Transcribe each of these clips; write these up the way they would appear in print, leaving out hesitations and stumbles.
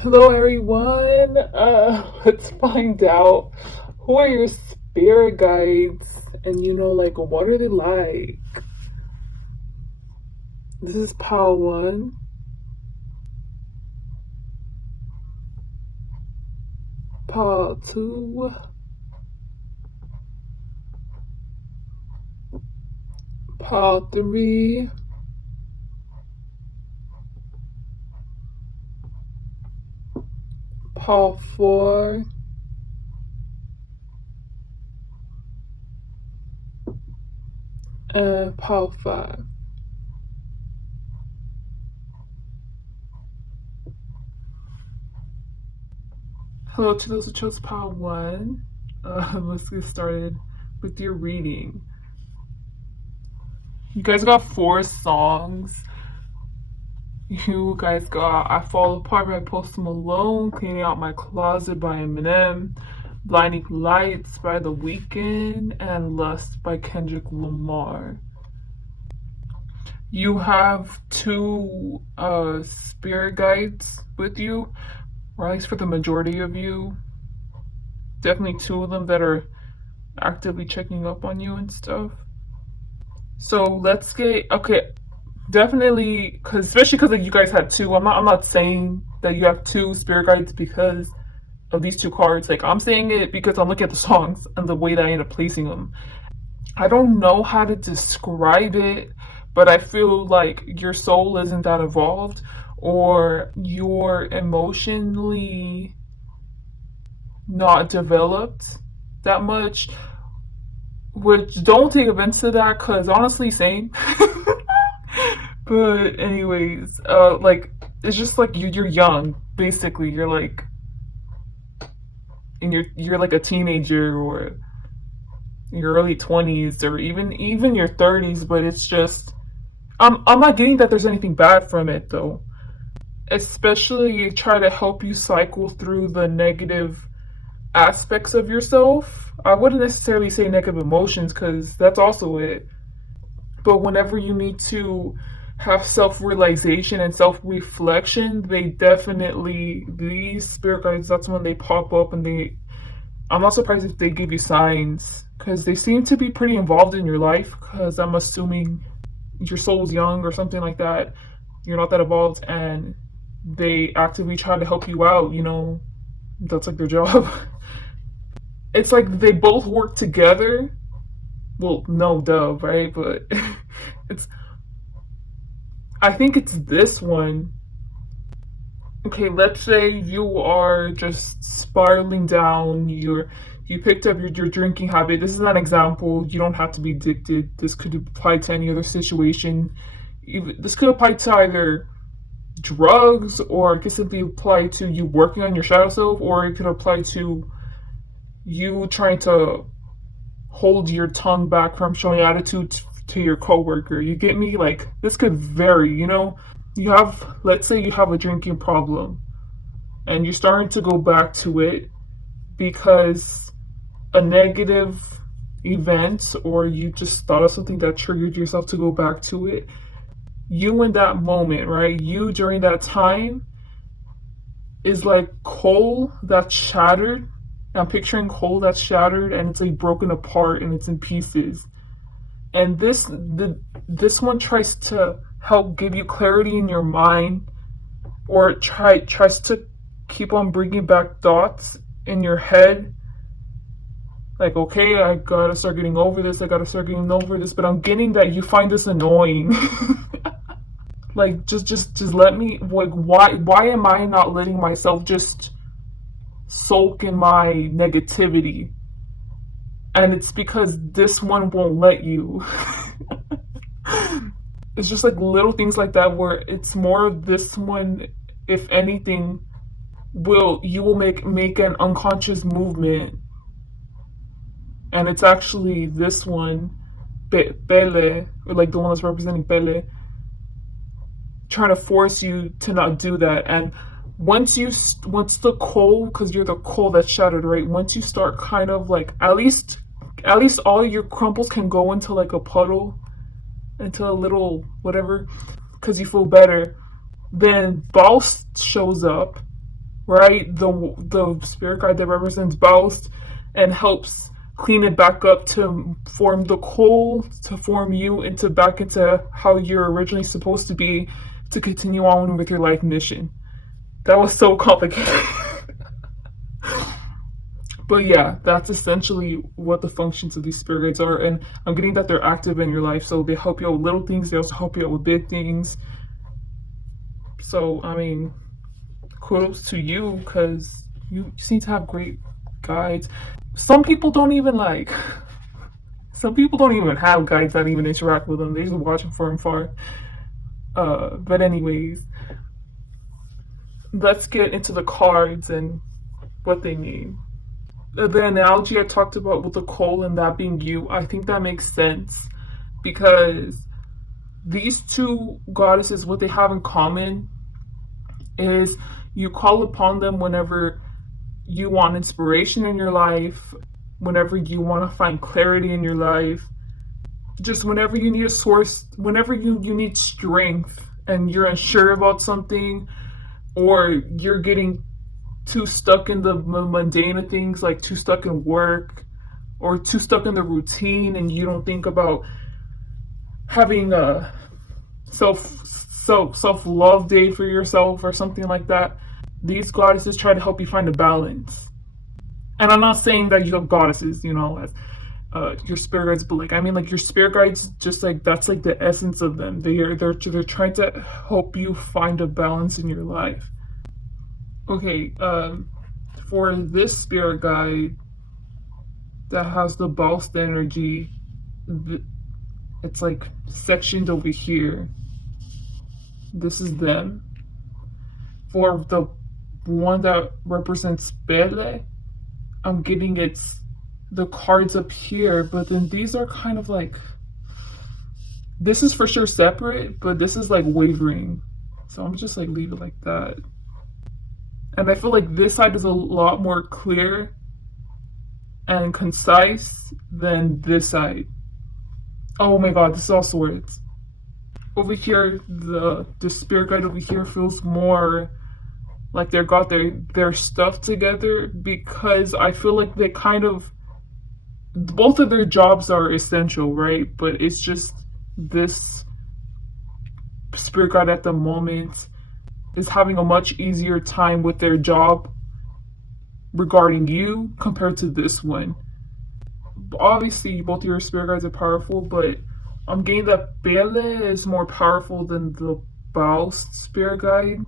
Hello, everyone. Let's find out who are your spirit guides, and like, what are they like? This is pile one, pile two, pile three, pile four, and pile five. Hello to those who chose pile one. Let's get started with your reading. You guys got four songs. You guys got I Fall Apart by Post Malone, Cleaning Out My Closet by Eminem, Blinding Lights by The Weeknd, and Lust by Kendrick Lamar. You have two spirit guides with you, or at least for the majority of you. Definitely two of them that are actively checking up on you and stuff. So let's get okay. Definitely, because especially because like, you guys had two. I'm not saying that you have two spirit guides because of these two cards. Like I'm saying it because I'm looking at the songs and the way that I end up placing them. I don't know how to describe it, but I feel like your soul isn't that evolved, or you're emotionally not developed that much. Which don't take offense to that, cause honestly, same. But anyways, like it's just like you're young, basically. You're like, and you're like a teenager or your early 20s or even your 30s. But it's just I'm not getting that there's anything bad from it though. Especially try to help you cycle through the negative aspects of yourself. I wouldn't necessarily say negative emotions because that's also it. But whenever you need to have self realization and self reflection, they definitely, these spirit guides, that's when they pop up and I'm not surprised if they give you signs because they seem to be pretty involved in your life because I'm assuming your soul's young or something like that. You're not that evolved and they actively try to help you out, that's like their job. It's like they both work together. Well, no, duh, right? But it's I think it's this one. Okay, let's say you are just spiraling down. You picked up your drinking habit. This is an example. You don't have to be addicted. This could apply to any other situation. This could apply to either drugs, or it could simply apply to you working on your shadow self, or it could apply to you trying to hold your tongue back from showing attitude to your coworker. You get me? Like this could vary. You have, let's say you have a drinking problem and you're starting to go back to it because a negative event or you just thought of something that triggered yourself to go back to it. You in that moment, right? You during that time is like coal that's shattered. I'm picturing coal that's shattered and it's like broken apart and it's in pieces. And this one tries to help give you clarity in your mind, or tries to keep on bringing back thoughts in your head. Like, okay, I gotta start getting over this. I gotta start getting over this. But I'm getting that you find this annoying. Like, just let me. Like, why am I not letting myself just sulk in my negativity? And it's because this one won't let you. It's just like little things like that where it's more of this one, if anything, will make an unconscious movement, and it's actually this one, Pele, or like the one that's representing Pele, trying to force you to not do that. And once the coal, because you're the coal that's shattered, right? Once you start kind of like at least all your crumples can go into like a puddle, into a little whatever, because you feel better. Then Boss shows up right? The spirit guide that represents Baust and helps clean it back up to form the coal, to form you into back into how you're originally supposed to be, to continue on with your life mission. That was so complicated. But yeah, that's essentially what the functions of these spirit guides are. And I'm getting that they're active in your life. So they help you out with little things, they also help you out with big things. So, I mean, kudos to you because you seem to have great guides. Some people don't even like. Some people don't even have guides that even interact with them. They just watch them from far. But anyways, let's get into the cards and what they mean. The analogy I talked about with the coal and that being you, I think that makes sense because these two goddesses, what they have in common is you call upon them whenever you want inspiration in your life, whenever you want to find clarity in your life, just whenever you need a source, whenever you need strength and you're unsure about something, or you're getting too stuck in the mundane of things, like too stuck in work or too stuck in the routine, and you don't think about having a self love day for yourself or something like that. These goddesses try to help you find a balance. And I'm not saying that you have goddesses, you know, as your spirit guides, but like I mean, like your spirit guides, just like that's like the essence of them. They're trying to help you find a balance in your life. Okay, for this spirit guide that has the Baust energy, it's like sectioned over here. This is them. For the one that represents Pele, I'm getting the cards up here, but then these are kind of like, this is for sure separate, but this is like wavering. So I'm just like leave it like that. And I feel like this side is a lot more clear and concise than this side. Oh my god, this is all swords. Over here, the spirit guide over here feels more like they got their stuff together, because I feel like they kind of, both of their jobs are essential, right? But it's just this spirit guide at the moment is having a much easier time with their job regarding you compared to this one. Obviously, both of your spirit guides are powerful, but I'm getting that Pele is more powerful than the Baust spirit guide.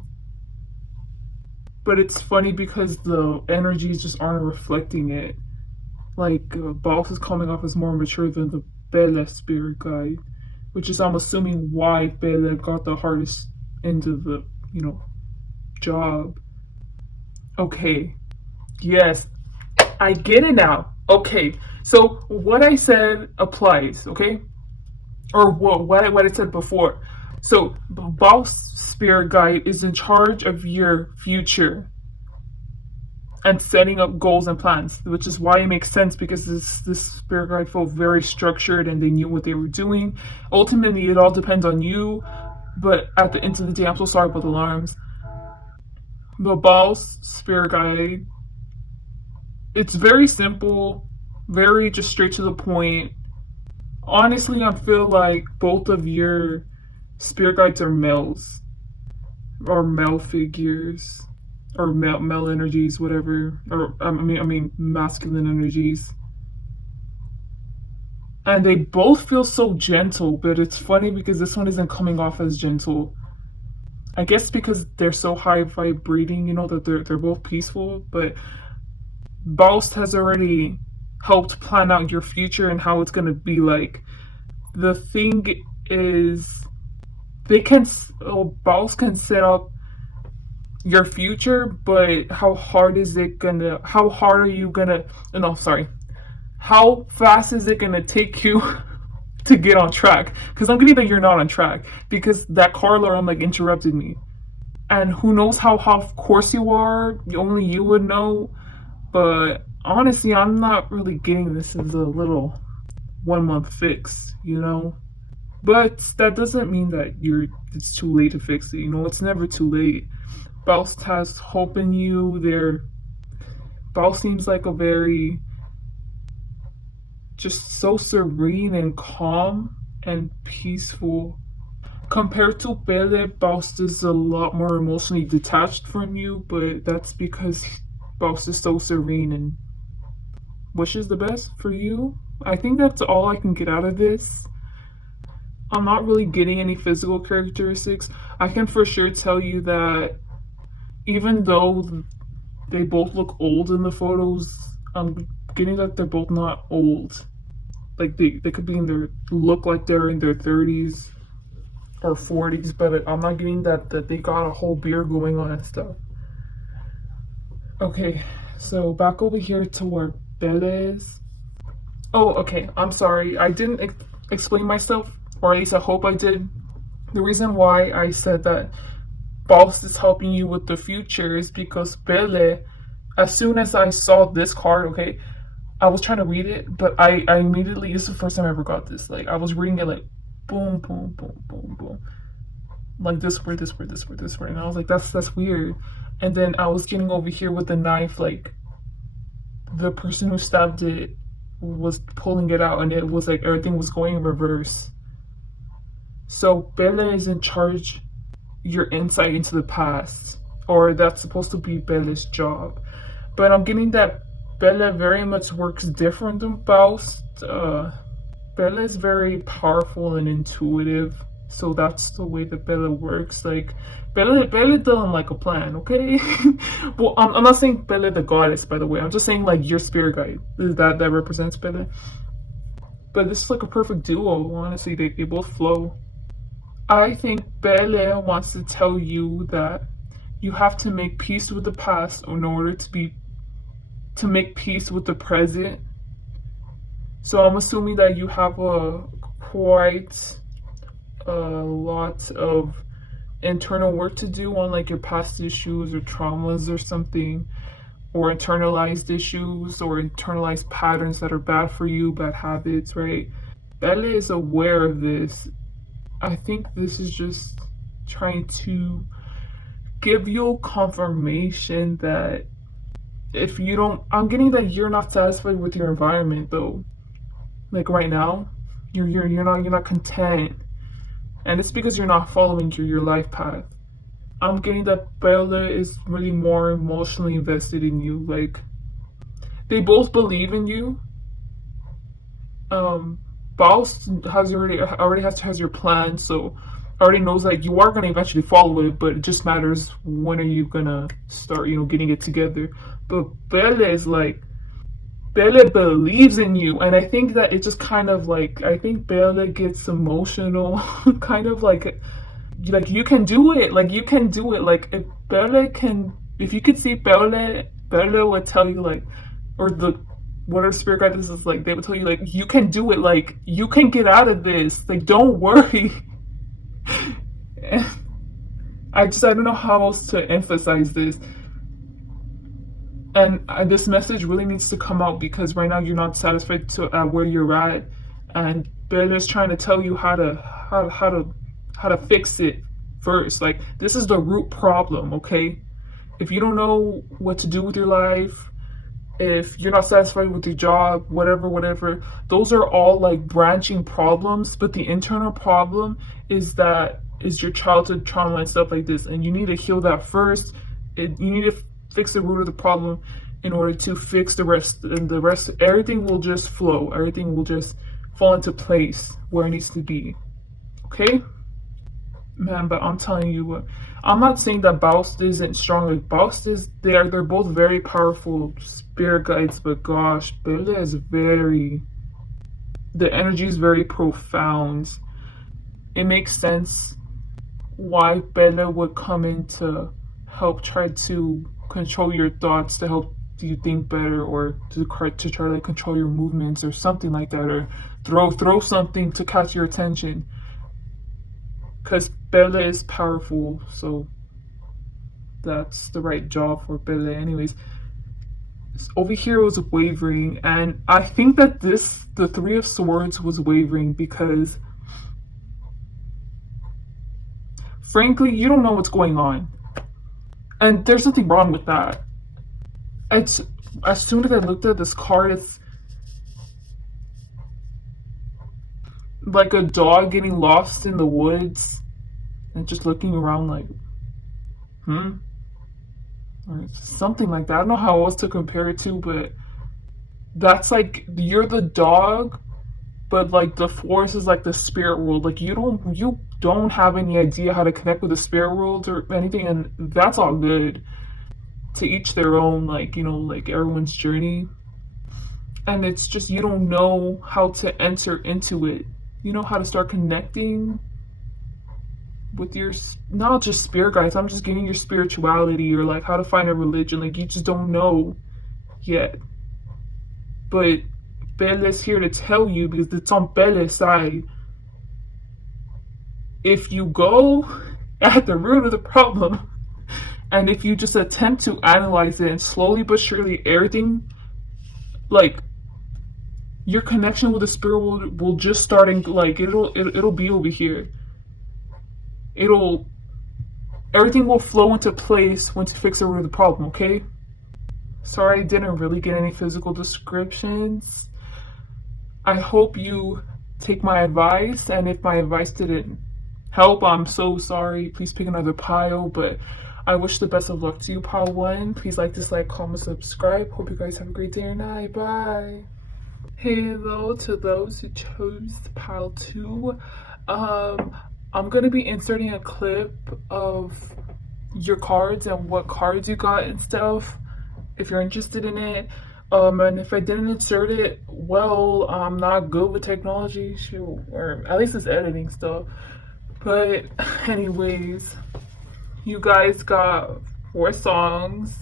But it's funny because the energies just aren't reflecting it. Like, Baust is coming off as more mature than the Pele spirit guide, which is, I'm assuming, why Pele got the hardest end of the, job. Okay. Yes. I get it now. Okay. So what I said applies, okay? Or what I said before. So the Baust spirit guide is in charge of your future and setting up goals and plans, which is why it makes sense, because this spirit guide felt very structured and they knew what they were doing. Ultimately, it all depends on you, but at the end of the day, I'm so sorry about the alarms. The Baust spirit guide, it's very simple, very just straight to the point. Honestly, I feel like both of your spirit guides are males, or male figures, or male energies, whatever. Or I mean masculine energies. And they both feel so gentle, but it's funny because this one isn't coming off as gentle. I guess because they're so high vibrating, that they're both peaceful. But Baust has already helped plan out your future and how it's gonna be like. The thing is, Baust can set up your future, but how fast is it gonna take you to get on track? Because I'm getting that you're not on track, because that car alarm interrupted me, and who knows how off course you are, only you would know. But honestly, I'm not really getting this as a little 1 month fix, but that doesn't mean that it's too late to fix it. It's never too late. Faust has hope in you. Faust seems like a very just so serene and calm and peaceful. Compared to Pele, Faust is a lot more emotionally detached from you, but that's because Faust is so serene and wishes the best for you. I think that's all I can get out of this. I'm not really getting any physical characteristics. I can for sure tell you that even though they both look old in the photos, I'm getting that they're both not old. Like they could be in their look like they're in their 30s or 40s, but I'm not getting that they got a whole beard going on and stuff. Okay, so back over here to where Belle is. Oh, okay. I'm sorry. I didn't explain myself, or at least I hope I did. The reason why I said that Faust is helping you with the future is because Belle, as soon as I saw this card, okay, I was trying to read it, but I immediately, this is the first time I ever got this. Like, I was reading it like, boom, boom, boom, boom, boom. Like this word, this word, this word, this word. And I was like, that's weird. And then I was getting over here with the knife, like, the person who stabbed it was pulling it out, and it was like everything was going in reverse. So Belle is in charge your insight into the past, or that's supposed to be Belle's job. But I'm getting that Belle very much works different than Faust. Belle is very powerful and intuitive, so that's the way that Belle works. Like Belle doesn't like a plan, okay? Well, I'm not saying Belle the goddess, by the way. I'm just saying like your spirit guide that represents Belle. But this is like a perfect duo. Honestly, they both flow. I think Belle wants to tell you that you have to make peace with the past in order to make peace with the present. So I'm assuming that you have quite a lot of internal work to do on like your past issues or traumas or something, or internalized issues or internalized patterns that are bad for you, bad habits, right? Belle is aware of this. I think this is just trying to give you confirmation that if you don't, I'm getting that you're not satisfied with your environment though. Like right now, you're not content, and it's because you're not following your life path. I'm getting that Belle is really more emotionally invested in you. Like they both believe in you. Faust has your plan, so already knows like you are gonna eventually follow it, but it just matters when are you gonna start, getting it together. But Belle is like Belle believes in you, and I think that it just kind of like I think Belle gets emotional, kind of like you can do it, like you can do it, like if you could see Belle would tell you like, or the whatever spirit guide this is like, they would tell you like you can do it, like you can get out of this, like don't worry. I don't know how else to emphasize this. And this message really needs to come out because right now you're not satisfied to where you're at, and Belle is trying to tell you how to fix it first. Like this is the root problem, okay? If you don't know what to do with your life, if you're not satisfied with your job, whatever, those are all like branching problems. But the internal problem is your childhood trauma and stuff like this, and you need to heal that first. You need to fix the root of the problem in order to fix the rest, and the rest, everything will just flow. Everything will just fall into place where it needs to be. Okay? Man, but I'm telling you what, I'm not saying that Faust isn't strong. Like Faust is, they're both very powerful spirit guides, but gosh, Belle is the energy is very profound. It makes sense why Belle would come in to help try to control your thoughts, to help you think better, or to try to control your movements or something like that, or throw something to catch your attention. Because Belle is powerful, so that's the right job for Belle. Anyways, over here was wavering, and I think that the Three of Swords was wavering because, frankly, you don't know what's going on. And there's nothing wrong with that. It's as soon as I looked at this card, it's like a dog getting lost in the woods and just looking around like, hmm? Or something like that. I don't know how else to compare it to, but that's like you're the dog, but like the forest is like the spirit world. Like you don't have any idea how to connect with the spirit world or anything, and that's all good. To each their own, like, like everyone's journey. And it's just you don't know how to enter into it. You know how to start connecting with your, not just spirit guides. I'm just getting your spirituality, or like how to find a religion. Like you just don't know yet. But Bele's here to tell you, because it's on Bele's side. If you go at the root of the problem, and if you just attempt to analyze it, and slowly but surely everything, like your connection with the spirit will just starting, like it'll be over here. It'll Everything will flow into place once you fix the root of the problem, okay? Sorry I didn't really get any physical descriptions. I hope you take my advice, and if my advice didn't help, I'm so sorry. Please pick another pile, but I wish the best of luck to you, pile 1. Please like, dislike, comment, subscribe. Hope you guys have a great day or night. Bye. Hello to those who chose pile 2. I'm going to be inserting a clip of your cards and what cards you got and stuff, if you're interested in it. And if I didn't insert it, well, I'm not good with technology, shoot, or at least it's editing stuff. But anyways, you guys got 4 songs.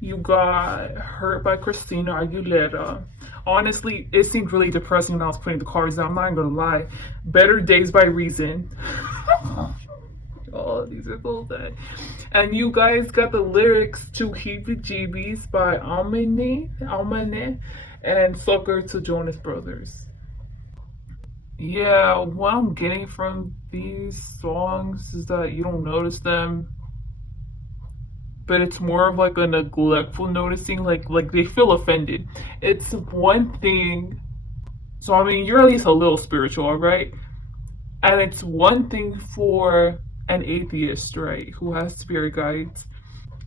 You got Hurt by Christina Aguilera. Honestly, it seemed really depressing when I was putting the cards down. I'm not gonna lie. Better Days by Reason. Oh, these are so sad. And you guys got the lyrics to Heebie Jeebies by Almane and Sucker to Jonas Brothers. Yeah, what I'm getting from these songs is that you don't notice them, but it's more of like a neglectful noticing, like they feel offended. It's one thing, so I mean, you're at least a little spiritual, right? And it's one thing for an atheist, right, who has spirit guides.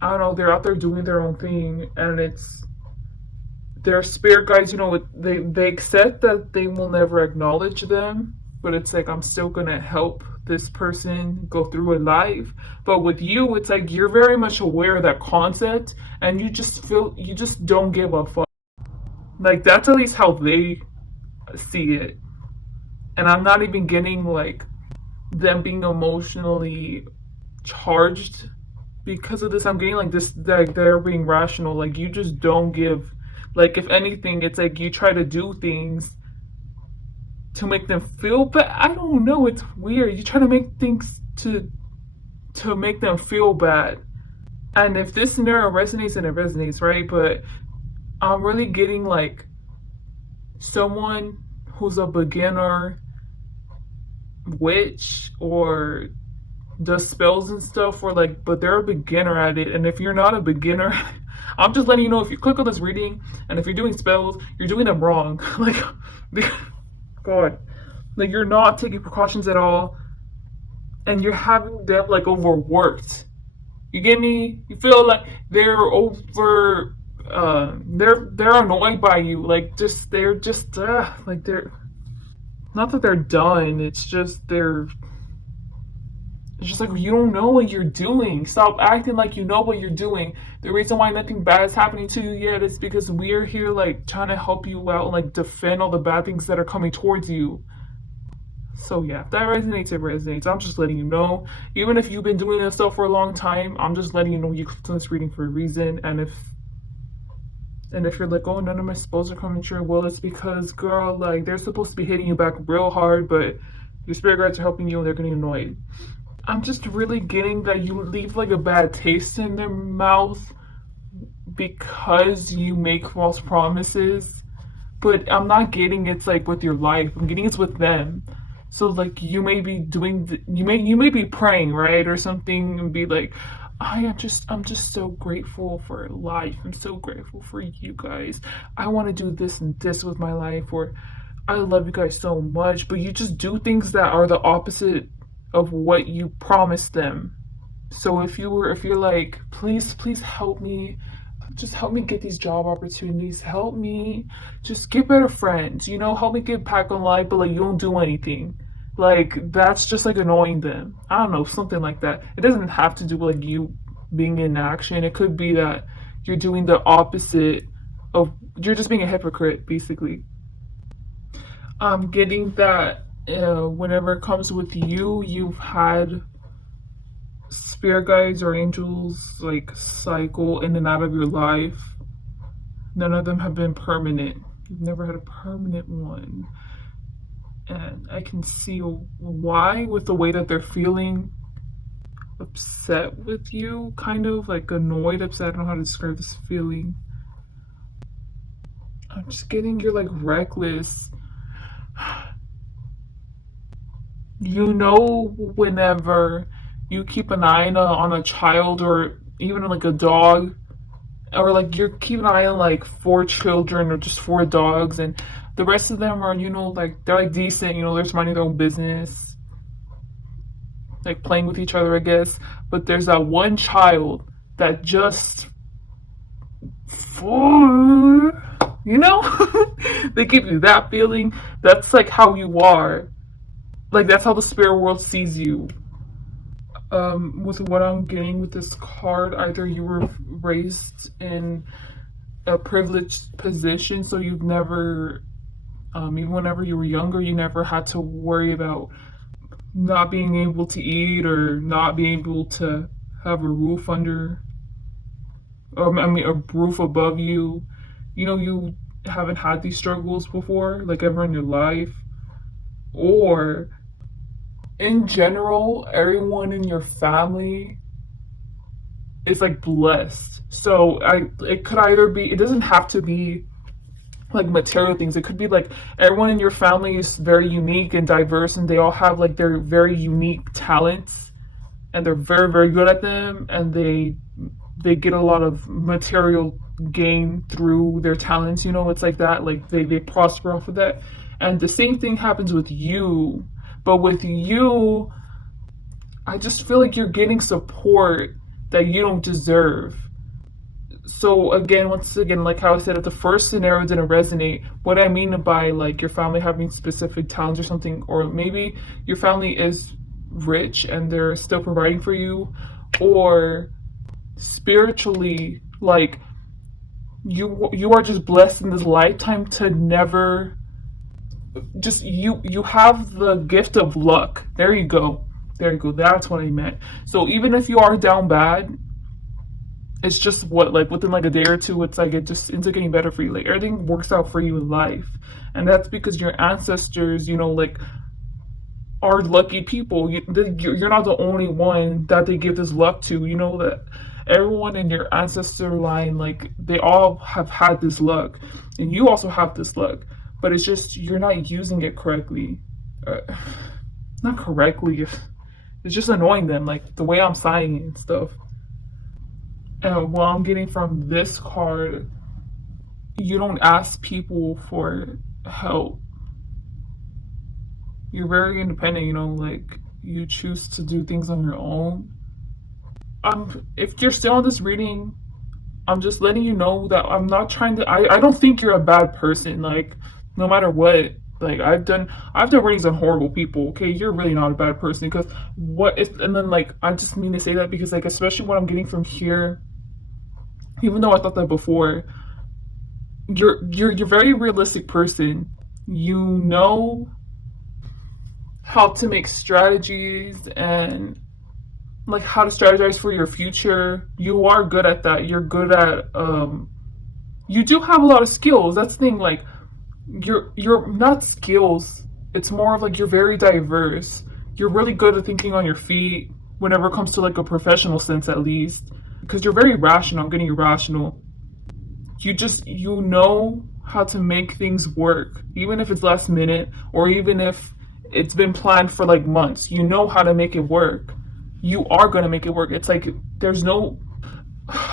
I don't know, they're out there doing their own thing, and it's their spirit guides, they accept that they will never acknowledge them, but it's like, I'm still gonna help this person go through a life. But with you, it's like you're very much aware of that concept, and you just don't give a fuck. Like, that's at least how they see it. And I'm not even getting like them being emotionally charged because of this. I'm getting like this, that they're being rational. Like, you just don't give, like, if anything, it's like you try to do things to make them feel bad. I don't know, it's weird. You try to make things to make them feel bad. And if this scenario resonates, then it resonates, right? But I'm really getting like someone who's a beginner witch or does spells and stuff, or like, but they're a beginner at it. And if you're not a beginner, I'm just letting you know, if you click on this reading and if you're doing spells, you're doing them wrong. Like, God, like, you're not taking precautions at all, and you're having them like overworked. You get me? You feel like they're over, they're annoyed by you. Like, they're just like, they're not that they're done. It's just it's just like, you don't know what you're doing. Stop acting like you know what you're doing. The reason why nothing bad is happening to you yet is because we're here, like, trying to help you out and, like, defend all the bad things that are coming towards you. So yeah, if that resonates, it resonates. I'm just letting you know. Even if you've been doing this stuff for a long time, I'm just letting you know you clicked on this reading for a reason. And if you're like, oh, none of my spells are coming true, well, it's because, girl, like, they're supposed to be hitting you back real hard, but your spirit guides are helping you and they're getting annoyed. I'm just really getting that you leave like a bad taste in their mouth because you make false promises. But I'm not getting it's like with your life. I'm getting it's with them. So like, you may be doing you may be praying, right, or something, and be like, I'm just so grateful for life. I'm so grateful for you guys. I want to do this and this with my life, or I love you guys so much, but you just do things that are the opposite of what you promised them. So if you're like, please help me, just help me get these job opportunities, help me just get better friends, help me get back on life, but like you don't do anything. Like that's just like annoying them. I don't know, something like that. It doesn't have to do with like you being in action. It could be that you're doing the opposite of you're just being a hypocrite, basically. I'm getting that whenever it comes with you, you've had spirit guides or angels like cycle in and out of your life. None of them have been permanent. You've never had a permanent one. And I can see why with the way that they're feeling upset with you, kind of like annoyed, upset. I don't know how to describe this feeling. I'm just getting you're like reckless. Whenever you keep an eye on a child or even like a dog, or like you're keeping an eye on like 4 children or just 4 dogs, and the rest of them are, like they're like decent, they're just minding their own business, like playing with each other, I guess. But there's that one child that just, they give you that feeling. That's like how you are. Like that's how the spirit world sees you. With what I'm getting with this card, either you were raised in a privileged position, so you've never, even whenever you were younger, you never had to worry about not being able to eat or not being able to have a roof under, or I mean, a roof above you. You haven't had these struggles before, like ever in your life, or in general, everyone in your family is like blessed. So it could either be, it doesn't have to be like material things. It could be like everyone in your family is very unique and diverse, and they all have like their very unique talents, and they're very, very good at them, and they get a lot of material gain through their talents. It's like that. Like they prosper off of that. And the same thing happens with you. But with you, I just feel like you're getting support that you don't deserve. So again, once again, like how I said, if the first scenario didn't resonate, what I mean by like your family having specific talents or something, or maybe your family is rich and they're still providing for you, or spiritually, like you are just blessed in this lifetime to never just you have the gift of luck. There you go, that's what I meant. So even if you are down bad, it's just what, like within like a day or two, it's like it just ends up getting better for you. Like everything works out for you in life, and that's because your ancestors, like are lucky people. You're not the only one that they give this luck to. That everyone in your ancestor line, like they all have had this luck, and you also have this luck. But it's just you're not using it correctly. Not correctly. It's just annoying them, like the way I'm signing it and stuff. And what I'm getting from this card, you don't ask people for help. You're very independent, like you choose to do things on your own. If you're still on this reading, I'm just letting you know that I'm not trying to, I don't think you're a bad person. Like, no matter what, like I've done readings on horrible people. Okay, you're really not a bad person, because and then like I just mean to say that because like especially what I'm getting from here, even though I thought that before, you're a very realistic person. You know how to make strategies and like how to strategize for your future. You are good at that. You're good at you do have a lot of skills. That's the thing. Like you're not skills, it's more of like you're very diverse. You're really good at thinking on your feet whenever it comes to like a professional sense, at least, because you're very rational. I'm getting you rational. You know how to make things work, even if it's last minute or even if it's been planned for like months. You know how to make it work. you are going to make it work. It's like there's no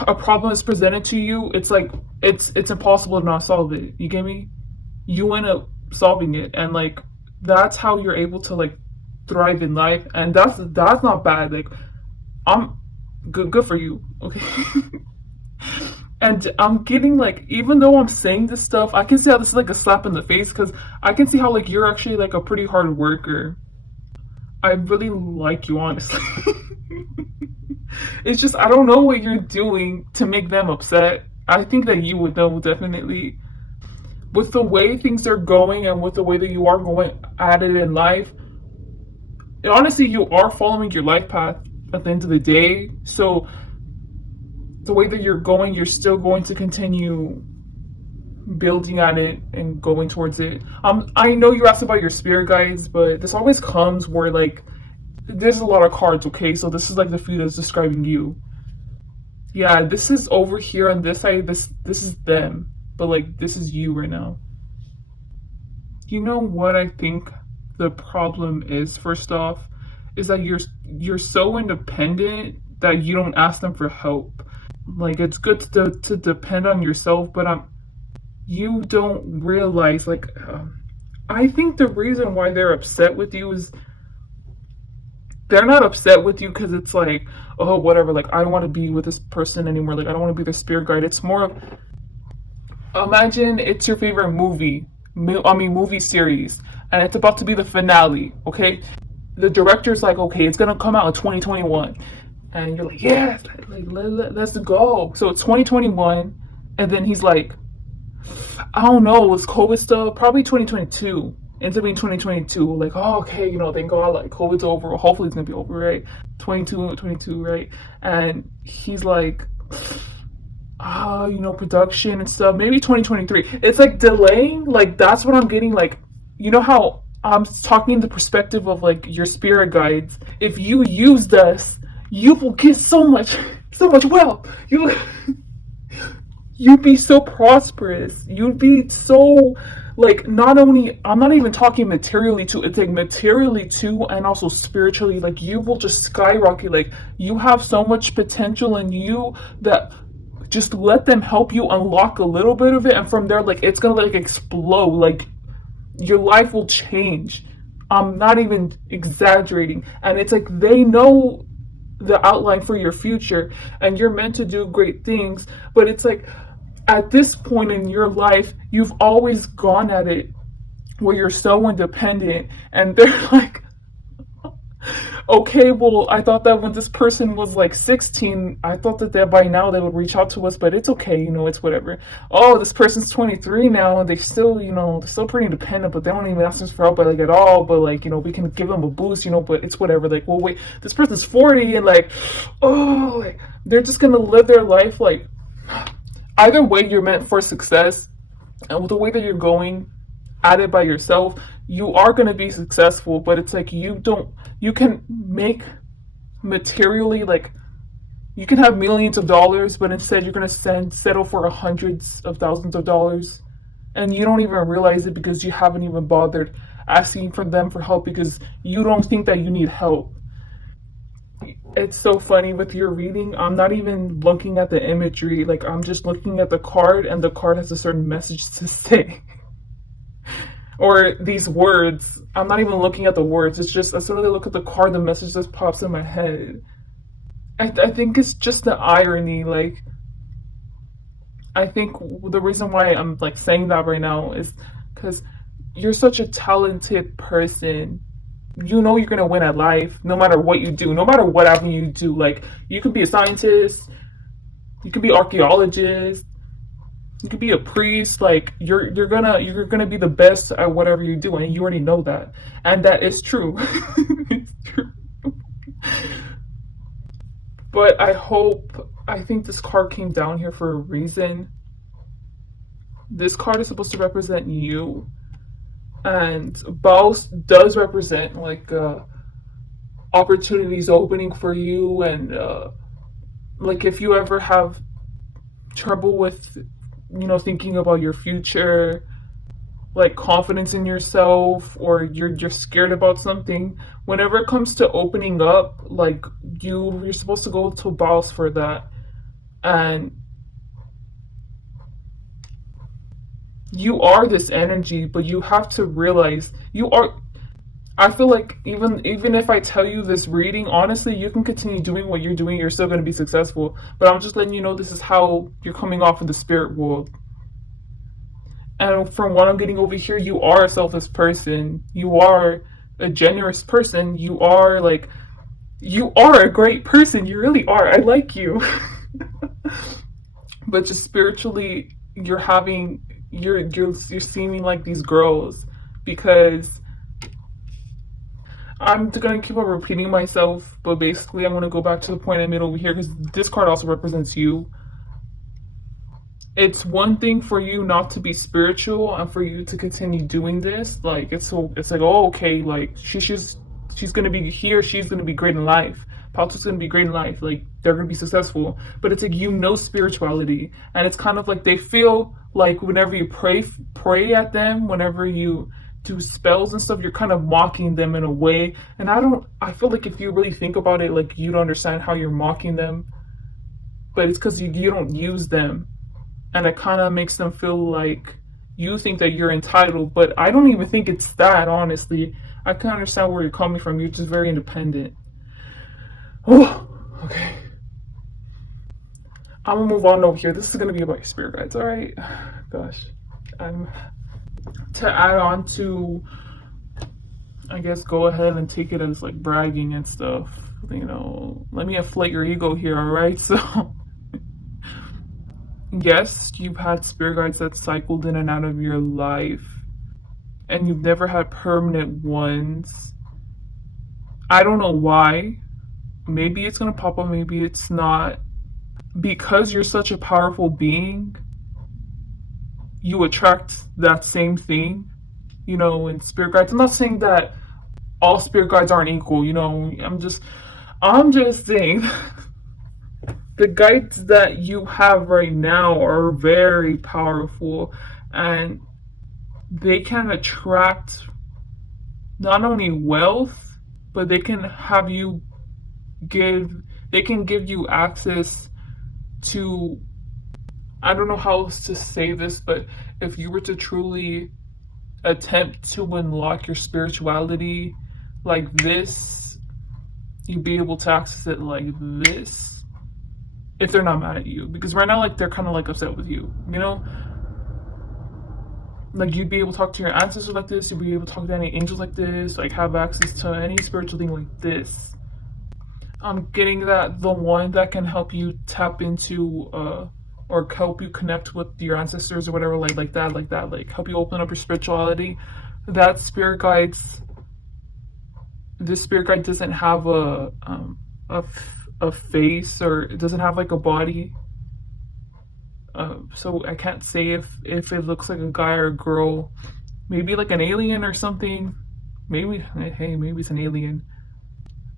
a problem is presented to you, it's like it's impossible to not solve it. You get me? You end up solving it, and like that's how you're able to like thrive in life, and that's not bad. Like I'm good for you, okay? And I'm getting like, even though I'm saying this stuff, I can see how this is like a slap in the face because I can see how like you're actually like a pretty hard worker. I really like you, honestly. It's just I don't know what you're doing to make them upset. I think that you would know definitely. With the way things are going and with the way that you are going at it in life, honestly, you are following your life path at the end of the day. So the way that you're going, you're still going to continue building at it and going towards it. I know you asked about your spirit guides, but this always comes where like there's a lot of cards, okay? So this is like the few that's describing you. Yeah, this is over here on this side, this is them. But like this is you right now. You know what I think the problem is, first off, is that you're so independent that you don't ask them for help. Like it's good to depend on yourself, but you don't realize like I think the reason why they're upset with you is they're not upset with you because it's like, oh, whatever, like I don't want to be with this person anymore, like I don't want to be their spirit guide. It's more of, imagine it's your favorite movie series, and it's about to be the finale, okay? The director's like, okay, it's gonna come out in 2021, and you're like, yes, like let's go. So it's 2021, and then he's like, I don't know, it's COVID stuff, probably 2022. Ends up being 2022. Like, oh, okay, thank God, like COVID's over. Hopefully it's gonna be over, right? 22, right? And he's like, production and stuff, maybe 2023. It's like delaying. Like that's what I'm getting. Like, you know how I'm talking in the perspective of like your spirit guides. If you used us, you will get so much wealth. You'd be so prosperous. You'd be so like, not only, I'm not even talking materially too, it's like materially too, and also spiritually. Like you will just skyrocket. Like you have so much potential in you that just let them help you unlock a little bit of it, and from there, like it's gonna like explode. Like your life will change. I'm not even exaggerating. And it's like they know the outline for your future, and you're meant to do great things. But it's like at this point in your life, you've always gone at it where you're so independent, and they're like, okay, well, I thought that when this person was like 16, I thought that by now they would reach out to us, but it's okay, it's whatever. Oh, this person's 23 now, and they still, they're still pretty independent, but they don't even ask us for help, like at all. But like, we can give them a boost, but it's whatever. Like, well, wait, this person's 40, and like, oh, like they're just gonna live their life. Like, either way, you're meant for success, and with the way that you're going at it by yourself, you are going to be successful. But it's like you can make materially, like you can have millions of dollars, but instead you're going to settle for hundreds of thousands of dollars, and you don't even realize it because you haven't even bothered asking for them for help because you don't think that you need help. It's so funny with your reading. I'm not even looking at the imagery. Like I'm just looking at the card, and the card has a certain message to say. Or these words. I'm not even looking at the words. It's just as soon as I look at the card, the message just pops in my head. I think it's just the irony. Like, I think the reason why I'm like saying that right now is because you're such a talented person. You're gonna win at life no matter what you do, no matter what avenue you do. Like you could be a scientist, you could be archaeologist, you could be a priest. Like you're gonna be the best at whatever you do, and you already know that, and that is true. It's true. But I think this card came down here for a reason. This card is supposed to represent you, and Baus does represent like opportunities opening for you, and like if you ever have trouble with thinking about your future, like confidence in yourself, or you're scared about something, whenever it comes to opening up, like you're supposed to go to boss for that. And you are this energy, but you have to realize you are. I feel like even if I tell you this reading, honestly, you can continue doing what you're doing. You're still going to be successful. But I'm just letting you know this is how you're coming off in the spirit world. And from what I'm getting over here, you are a selfless person. You are a generous person. You are a great person. You really are. I like you. But just spiritually, you're seeming like these girls, because I'm gonna keep on repeating myself, but basically I'm gonna go back to the point I made over here, because this card also represents you. It's one thing for you not to be spiritual and for you to continue doing this. Like it's like, oh, okay, like she's gonna be here, she's gonna be great in life. Paul's gonna be great in life, like they're gonna be successful. But it's like, spirituality, and it's kind of like they feel like whenever you pray at them, whenever you do spells and stuff, you're kind of mocking them in a way. And I feel like if you really think about it, like you don't understand how you're mocking them, but it's because you don't use them, and it kind of makes them feel like you think that you're entitled. But I don't even think it's that, honestly. I can understand where you're coming from. You're just very independent. Oh, okay. I'm gonna move on over here. This is gonna be about your spirit guides, all right? Gosh, to add on to, I guess, go ahead and take it as like bragging and stuff. Let me inflate your ego here, all right? So, yes, you've had spirit guides that cycled in and out of your life, and you've never had permanent ones. I don't know why. Maybe it's gonna pop up, maybe it's not. Because you're such a powerful being, you attract that same thing, in spirit guides. I'm not saying that all spirit guides aren't equal, I'm just saying the guides that you have right now are very powerful, and they can attract not only wealth, but they can give you access to, I don't know how else to say this, but if you were to truly attempt to unlock your spirituality like this, you'd be able to access it like this, if they're not mad at you. Because right now, like, they're kind of like upset with you, like you'd be able to talk to your ancestors like this, you'd be able to talk to any angels like this, like have access to any spiritual thing like this. I'm getting that the one that can help you tap into or help you connect with your ancestors or whatever, like that, like help you open up your spirituality. That spirit guides. This spirit guide doesn't have a face, or it doesn't have like a body. So I can't say if it looks like a guy or a girl. Maybe like an alien or something. Maybe it's an alien.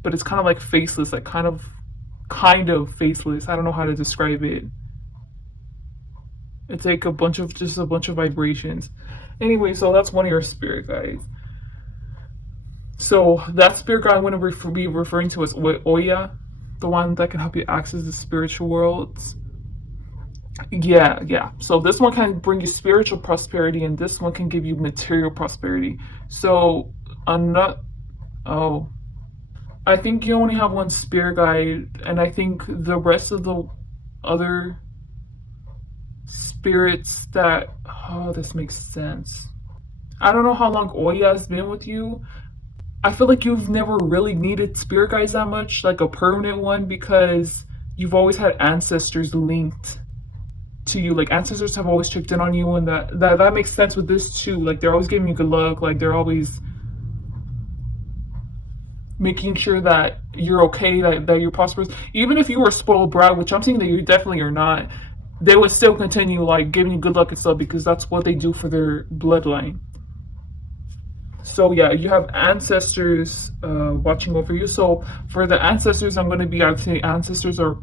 But it's kind of like faceless, like kind of faceless. I don't know how to describe it. It's like a bunch of vibrations. Anyway, so that's one of your spirit guides. So that spirit guide I'm going to be referring to as Oya, the one that can help you access the spiritual worlds. Yeah. So this one can bring you spiritual prosperity, and this one can give you material prosperity. So I'm not. Oh. I think you only have one spirit guide, and I think the rest of the other spirits that, this makes sense. I don't know how long Oya has been with you. I feel like you've never really needed spirit guides that much, like a permanent one, because you've always had ancestors linked to you. Like ancestors have always checked in on you, and that makes sense with this too. Like they're always giving you good luck, like they're always making sure that you're okay, that you're prosperous. Even if you were a spoiled brat, which I'm saying that you definitely are not, they would still continue like giving you good luck and stuff, because that's what they do for their bloodline. So yeah, you have ancestors watching over you. So for the ancestors, I'm going to be, I'd say ancestors are,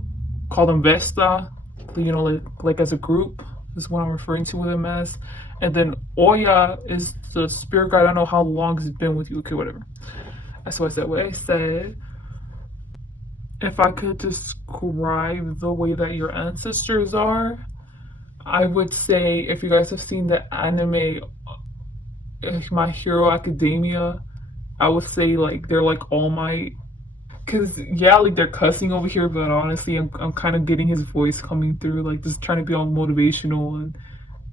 call them Vesta, like as a group, is what I'm referring to them as. And then Oya is the spirit guide. I don't know how long it's been with you. Okay, whatever. That's what I said. What I said, if I could describe the way that your ancestors are, I would say if you guys have seen the anime My Hero Academia, I would say like they're like All Might. Cause yeah, like they're cussing over here, but honestly, I'm kind of getting his voice coming through, like just trying to be all motivational. And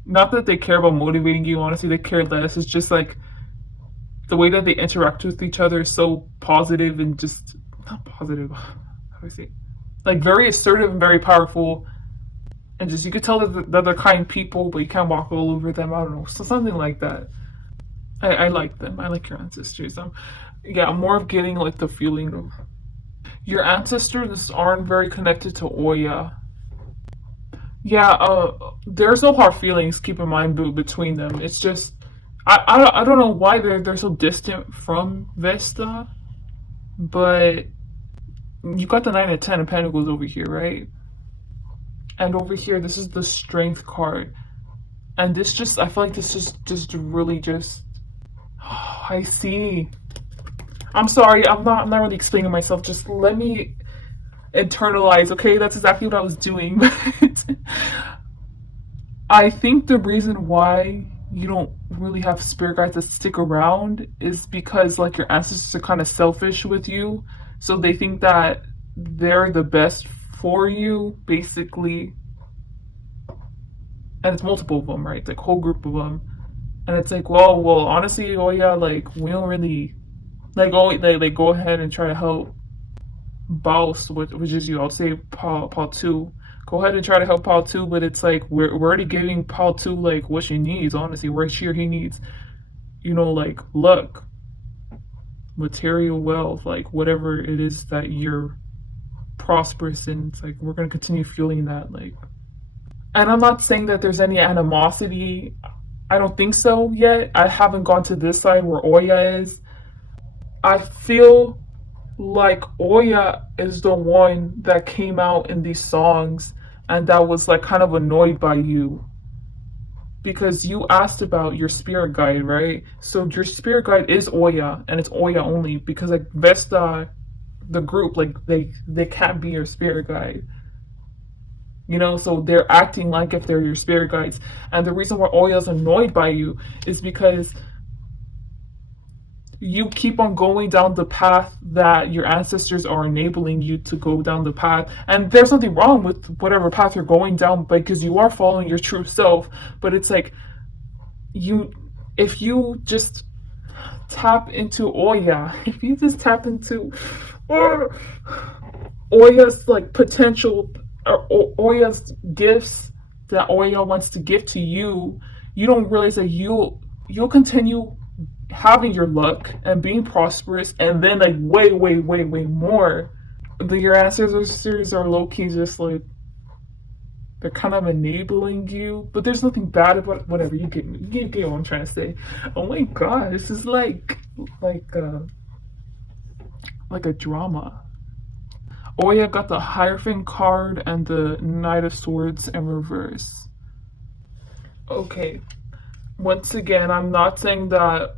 not that they care about motivating you. Honestly, they care less. It's just like the way that they interact with each other is so positive and just not positive. How do I say? Like very assertive and very powerful, and just you could tell that they're kind people, but you can't walk all over them. I don't know, so something like that. I like them. I like your ancestors. Yeah, I'm more of getting like the feeling of your ancestors aren't very connected to Oya. Yeah, there's no hard feelings. Keep in mind between them. It's just I don't know why they're so distant from Vesta, but you got the 9 and 10 of Pentacles over here, right? And over here, this is the Strength card, and this just I feel like this is just really just. I see. I'm sorry. I'm not really explaining myself. Just let me internalize. Okay, that's exactly what I was doing. I think the reason why you don't really have spirit guides that stick around is because like your ancestors are kind of selfish with you, so they think that they're the best for you, basically. And it's multiple of them, right? It's like a whole group of them, and it's like, well, honestly, oh yeah, like we don't really like they go ahead and try to help Boss, which is you. I'll say Paul two. Go ahead and try to help Paul two, but it's like we're already giving Paul two like what she needs. Honestly, we're sure he needs, like luck, material wealth, like whatever it is that you're prosperous in. It's like we're gonna continue feeling that, like. And I'm not saying that there's any animosity. I don't think so yet. I haven't gone to this side where Oya is. I feel like Oya is the one that came out in these songs and that was like kind of annoyed by you because you asked about your spirit guide, right? So your spirit guide is Oya, and it's Oya only because like Vesta, the group, like they can't be your spirit guide. So they're acting like if they're your spirit guides. And the reason why Oya's annoyed by you is because you keep on going down the path that your ancestors are enabling you to go down the path. And there's nothing wrong with whatever path you're going down because you are following your true self. But it's like if you just tap into Oya, if you just tap into Oya's like potential, or Oya's gifts that Oya wants to give to you, you don't realize that you'll continue having your luck and being prosperous, and then like way more. Your ancestors are low-key just like they're kind of enabling you, but there's nothing bad about whatever. You get me. You get what I'm trying to say. Oh my god, this is like a drama. Oya got the Hierophant card and the Knight of Swords in reverse. Okay, once again, I'm not saying that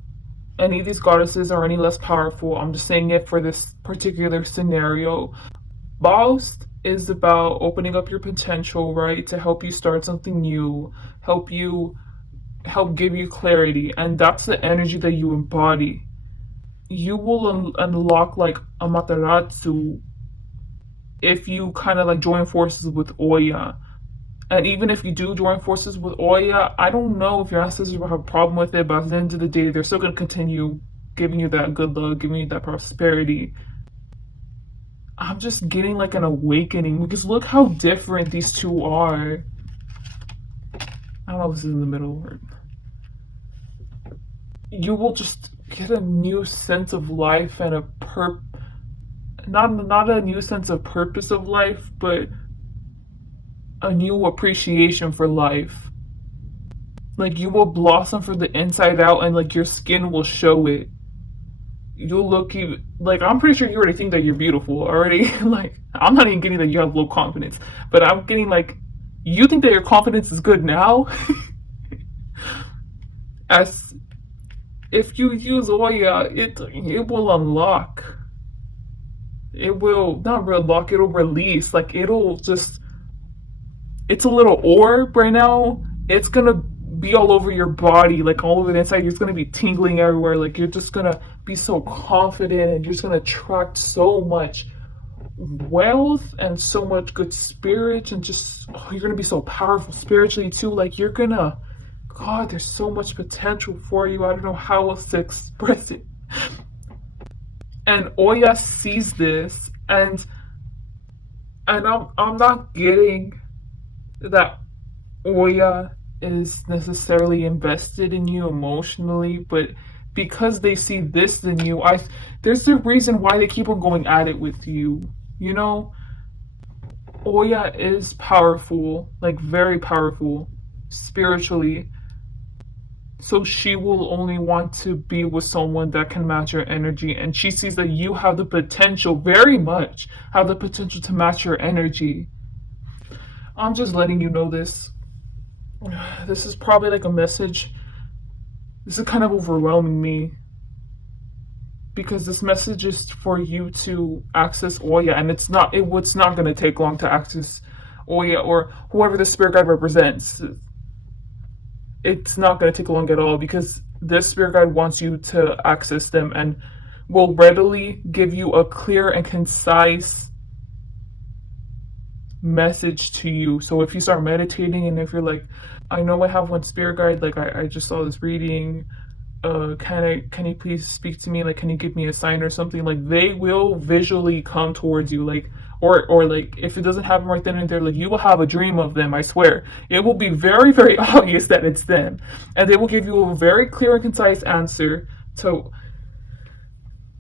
any of these goddesses are any less powerful. I'm just saying it for this particular scenario. Faust is about opening up your potential, right? To help you start something new, help give you clarity, and that's the energy that you embody. You will unlock like Amaterasu if you kind of like join forces with Oya. And even if you do join forces with Oya, I don't know if your ancestors will have a problem with it, but at the end of the day, they're still going to continue giving you that good luck, giving you that prosperity. I'm just getting like an awakening because look how different these two are. I don't know if this is in the middle word. You will just get a new sense of life and not a new sense of purpose of life, but a new appreciation for life. Like you will blossom from the inside out, and like your skin will show it. You'll look even like, I'm pretty sure you already think that you're beautiful already. Like I'm not even getting that you have low confidence, but I'm getting like You think that your confidence is good now? As if you use Oya, it will unlock. It will not unlock, it'll release. Like it'll just it's a little orb right now. It's gonna be all over your body, like all over the inside. It's gonna be tingling everywhere. Like you're just gonna be so confident and you're just gonna attract so much wealth and so much good spirit and just you're gonna be so powerful spiritually too. Like you're gonna God, there's so much potential for you. I don't know how else to express it. And Oya sees this and I'm not getting that Oya is necessarily invested in you emotionally, but because they see this in you, I there's a reason why they keep on going at it with you. You know, Oya is powerful, like very powerful spiritually. So she will only want to be with someone that can match your energy, and she sees that you have the potential, very much have the potential to match your energy. I'm just letting you know this. This is probably like a message. This is kind of overwhelming me because this message is for you to access Oya, and it's not going to take long to access Oya or whoever the spirit guide represents. It's not going to take long at all because this spirit guide wants you to access them and will readily give you a clear and concise message to you. So if you start meditating and if you're like, I know I have one spirit guide, like I just saw this reading, can you please speak to me, like can you give me a sign or something, like they will visually come towards you, like or like if it doesn't happen right then and there, like you will have a dream of them. I swear it will be very, very obvious that it's them, and they will give you a very clear and concise answer. So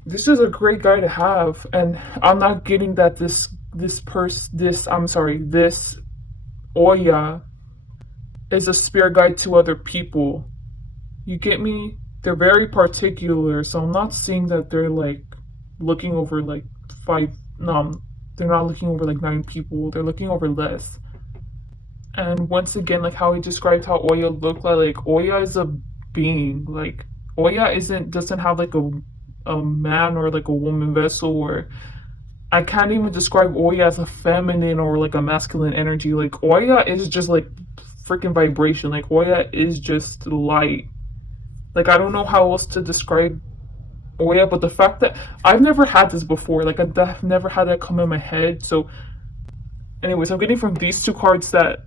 this is a great guy to have, and I'm not getting that this Oya is a spirit guide to other people. You get me? They're very particular, so I'm not seeing that they're like looking over like they're not looking over like 9 people, they're looking over less. And once again, like how he described how Oya looked like Oya is a being. Like Oya doesn't have like a man or like a woman vessel, or I can't even describe Oya as a feminine or like a masculine energy. Like Oya is just like freaking vibration. Like Oya is just light. Like I don't know how else to describe Oya, but the fact that I've never had this before, like I've never had that come in my head. So anyways, I'm getting from these 2 cards that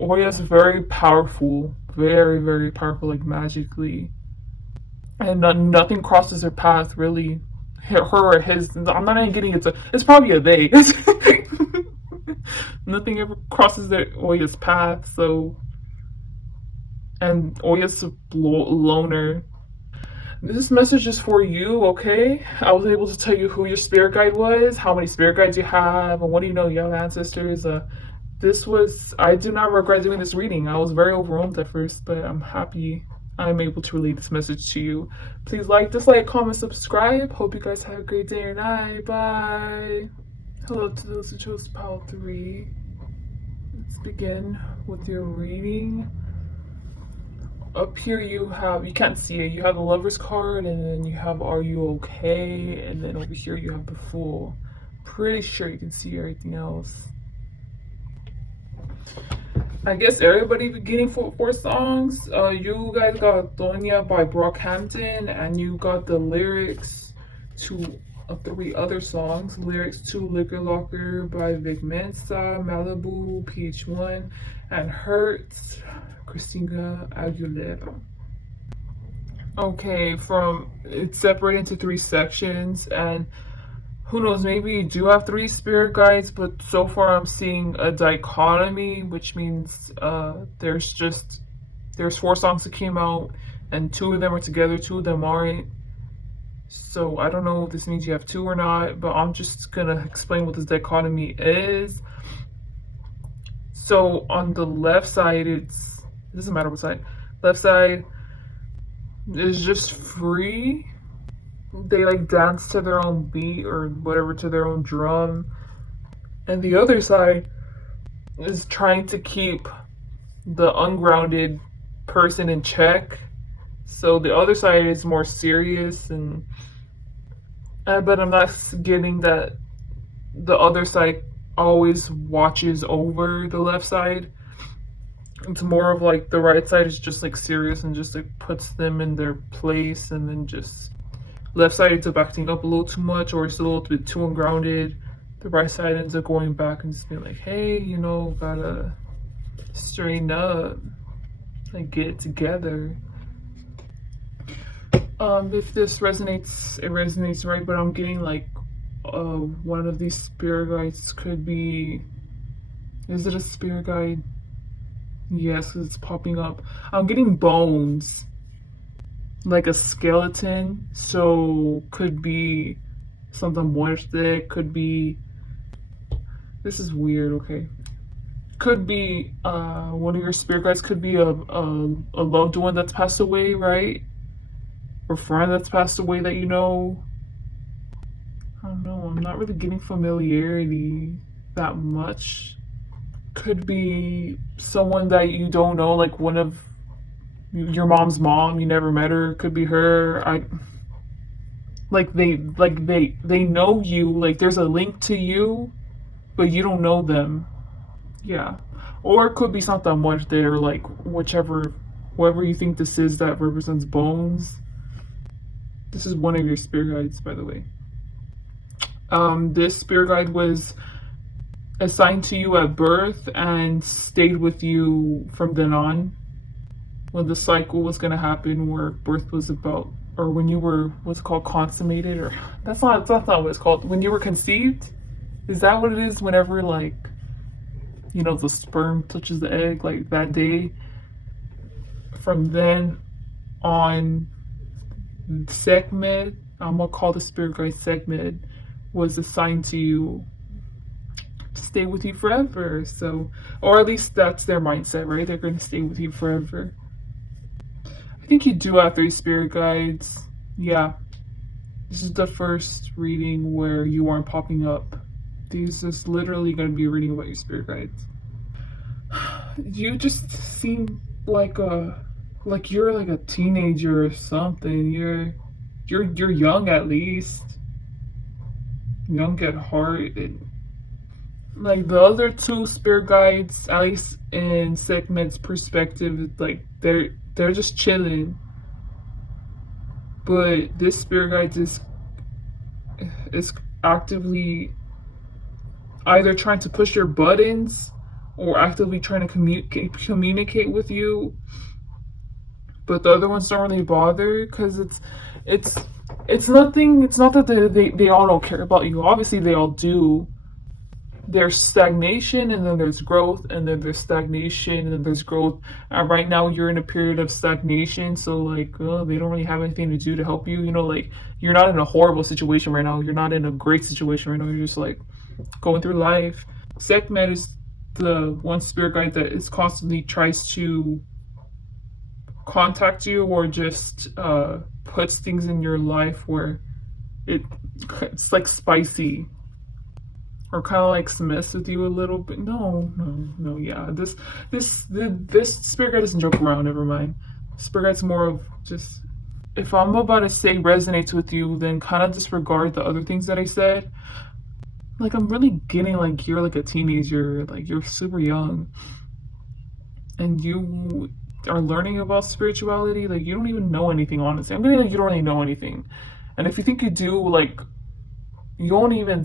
Oya is very powerful, very, very powerful, like magically, and nothing crosses her path really. Her or his, I'm not even getting it's probably a they. Nothing ever crosses Oya's path. So, and Oya's a loner. This message is for you, okay? I was able to tell you who your spirit guide was, how many spirit guides you have, and what do you know you have ancestors. I do not regret doing this reading. I was very overwhelmed at first, but I'm happy I'm able to relay this message to you. Please like, dislike, comment, subscribe. Hope you guys have a great day or night. Bye. Hello to those who chose pile 3. Let's begin with your reading. Up here you can't see it, you have the Lover's card, and then you have Are You Okay? And then over here you have the Fool. Pretty sure you can see everything else. I guess everybody beginning 4 songs. You guys got Doña by Brockhampton, and you got the lyrics to 3 other songs. Lyrics to Liquor Locker by Vic Mensa, Malibu, PH1, and Hurts, Christina Aguilera. Okay, it's separated into 3 sections, and who knows, maybe you do have 3 spirit guides, but so far I'm seeing a dichotomy, which means there's 4 songs that came out, and 2 of them are together, 2 of them aren't. So I don't know if this means you have 2 or not, but I'm just gonna explain what this dichotomy is. So on the left side, it doesn't matter what side. Left side is just free. They like dance to their own beat or whatever, to their own drum. And the other side is trying to keep the ungrounded person in check. So the other side is more serious, and but I'm not getting that the other side always watches over the left side. It's more of like the right side is just like serious and just like puts them in their place, and then just left side ends up acting up a little too much, or it's a little bit too ungrounded. The right side ends up going back and just being like, hey, gotta straighten up, like get it together. If this resonates, it resonates, right? But I'm getting like one of these spirit guides could be, is it a spirit guide? Yes, it's popping up. I'm getting bones, like a skeleton. So could be something muerte, could be, this is weird, okay. Could be one of your spirit guides, could be a loved one that's passed away, right? Or friend that's passed away that you know. I don't know, I'm not really getting familiarity that much. Could be someone that you don't know, like one of your mom's mom, you never met her. Could be her. They know you, like there's a link to you, but you don't know them. Yeah. Or it could be Santa Muerte, or like whoever you think this is that represents bones. This is one of your spirit guides, by the way. This spirit guide was assigned to you at birth and stayed with you from then on, when the cycle was going to happen, where birth was about, or when you were, what's it called, consummated, or that's not what it's called, when you were conceived. Is that what it is? Whenever, like, the sperm touches the egg, like that day. From then on, Sekhmet, I'm gonna call the spirit guide Sekhmet, was assigned to you to stay with you forever. So, or at least that's their mindset, right? They're gonna stay with you forever. I think you do have 3 spirit guides. Yeah. This is the first reading where you aren't popping up. This is literally gonna be a reading about your spirit guides. You just seem like you're like a teenager or something. You're young, at least. Young at heart. And like the other 2 spirit guides, at least in Sekhmet's perspective, like they're just chilling. But this spirit guide is actively either trying to push your buttons or actively trying to communicate with you. But the other ones don't really bother, because it's nothing. It's not that they all don't care about you. Obviously they all do. There's stagnation, and then there's growth, and then there's stagnation, and then there's growth. And right now you're in a period of stagnation, so like they don't really have anything to do to help you. Like you're not in a horrible situation right now. You're not in a great situation right now. You're just like going through life. Sekhmet is the one spirit guide that is constantly tries to contact you, or just puts things in your life where it's like spicy, or kind of like mess with you a little bit. No, yeah. This spirit guide doesn't joke around. Never mind. Spirit guide's more of just, if I'm about to say resonates with you, then kind of disregard the other things that I said. Like I'm really getting like you're like a teenager, like you're super young, and you are learning about spirituality. Like you don't even know anything, honestly. I'm getting like you don't really know anything, and if you think you do, like you don't even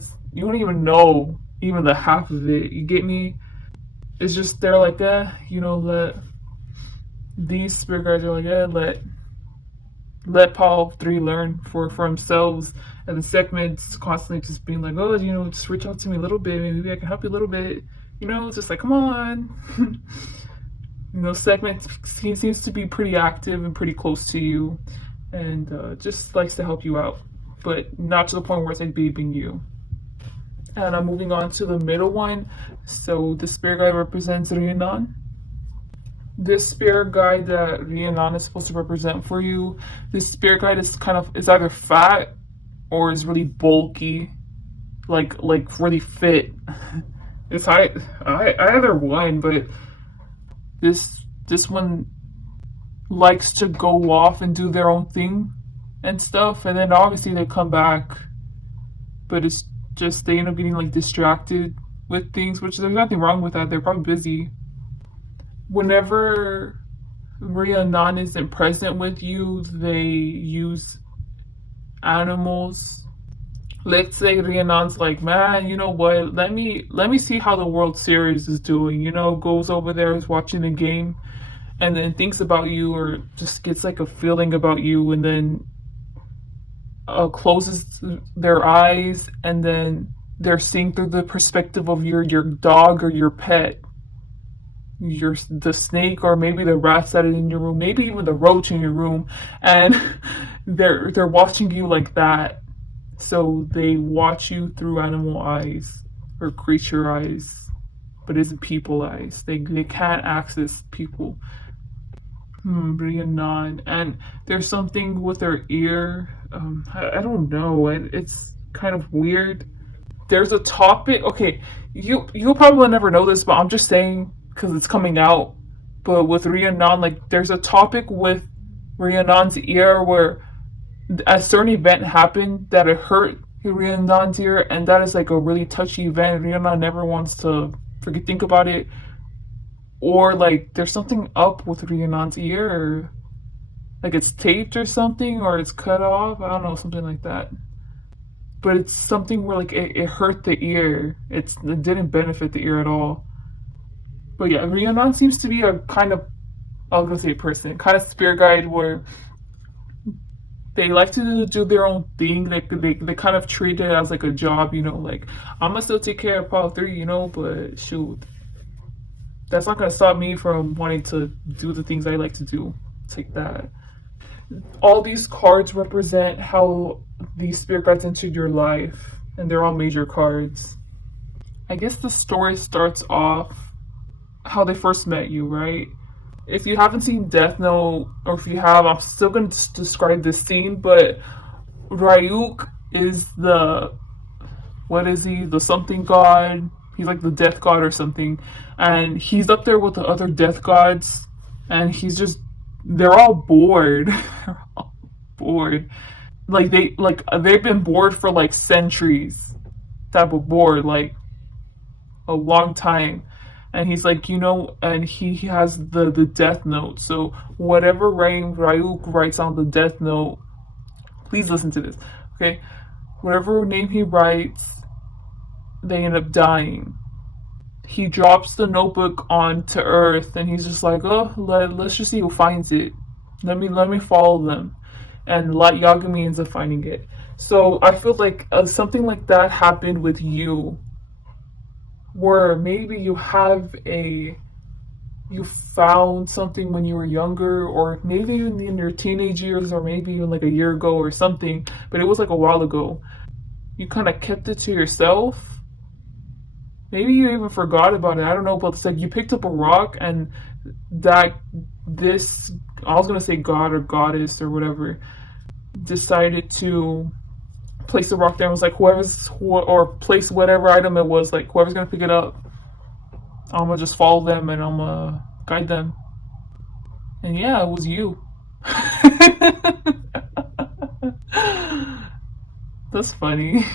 know even the half of it. You get me? It's just they're like, let these spirit guides are like, let Paul 3 learn for themselves. And the Sekhmet's constantly just being like, just reach out to me a little bit, maybe I can help you a little bit. It's just like, come on. Sekhmet seems to be pretty active and pretty close to you, and just likes to help you out, but not to the point where it's like babying you. And I'm moving on to the middle one. So the spirit guide represents Rhiannon. This spirit guide that Rhiannon is supposed to represent for you, this spirit guide is either fat or is really bulky, like really fit. It's I either one, but this one likes to go off and do their own thing and stuff, and then obviously they come back, but it's just they end up getting like distracted with things, which there's nothing wrong with that. They're probably busy. Whenever Rhiannon isn't present with you, they use animals. Let's say Rhiannon's like, man, you know what? Let me see how the World Series is doing. Goes over there, is watching the game, and then thinks about you, or just gets like a feeling about you, and then closes their eyes, and then they're seeing through the perspective of your dog or your pet, the snake, or maybe the rats that are in your room, maybe even the roach in your room, and they're watching you like that. So they watch you through animal eyes or creature eyes, but isn't people eyes. They can't access people. Rhiannon, and there's something with her ear. I don't know. It's kind of weird. There's a topic. Okay, you'll probably never know this, but I'm just saying because it's coming out. But with Rhiannon, like there's a topic with Rhiannon's ear where a certain event happened that it hurt Rhiannon's ear, and that is like a really touchy event. Rhiannon never wants to think about it, or like there's something up with Rhiannon's ear, or like it's taped or something, or it's cut off. I don't know, something like that. But it's something where like it hurt the ear. It didn't benefit the ear at all. But yeah, Rhiannon seems to be a kind of, I was gonna say person, kind of spirit guide where they like to do their own thing. They kind of treat it as like a job, like I'm gonna still take care of part 3, but shoot, that's not gonna stop me from wanting to do the things I like to do. It's like that. All these cards represent how these spirit guides entered your life, and they're all major cards. I guess the story starts off how they first met you, right? If you haven't seen Death Note, or if you have, I'm still going to describe this scene, but Ryuk is what is he? The something god. He's like the death god or something. And he's up there with the other death gods, and they're all bored. They're all bored. Like they've been bored for like centuries. Type of bored, like a long time. And he's like, and he has the death note. So whatever Ryuk writes on the death note, please listen to this, okay? Whatever name he writes, they end up dying. He drops the notebook onto Earth, and he's just like, oh, let's just see who finds it. Let me follow them. And Light Yagami ends up finding it. So I feel like something like that happened with you, where maybe you found something when you were younger, or maybe even in your teenage years, or maybe even like a year ago or something, but it was like a while ago. You kind of kept it to yourself. Maybe you even forgot about it. I don't know, but it's like you picked up a rock, and I was gonna say god or goddess or whatever, decided to place the rock there and was like, or place whatever item it was, like whoever's gonna pick it up, I'm gonna just follow them and I'm gonna guide them. And yeah, it was you. That's funny.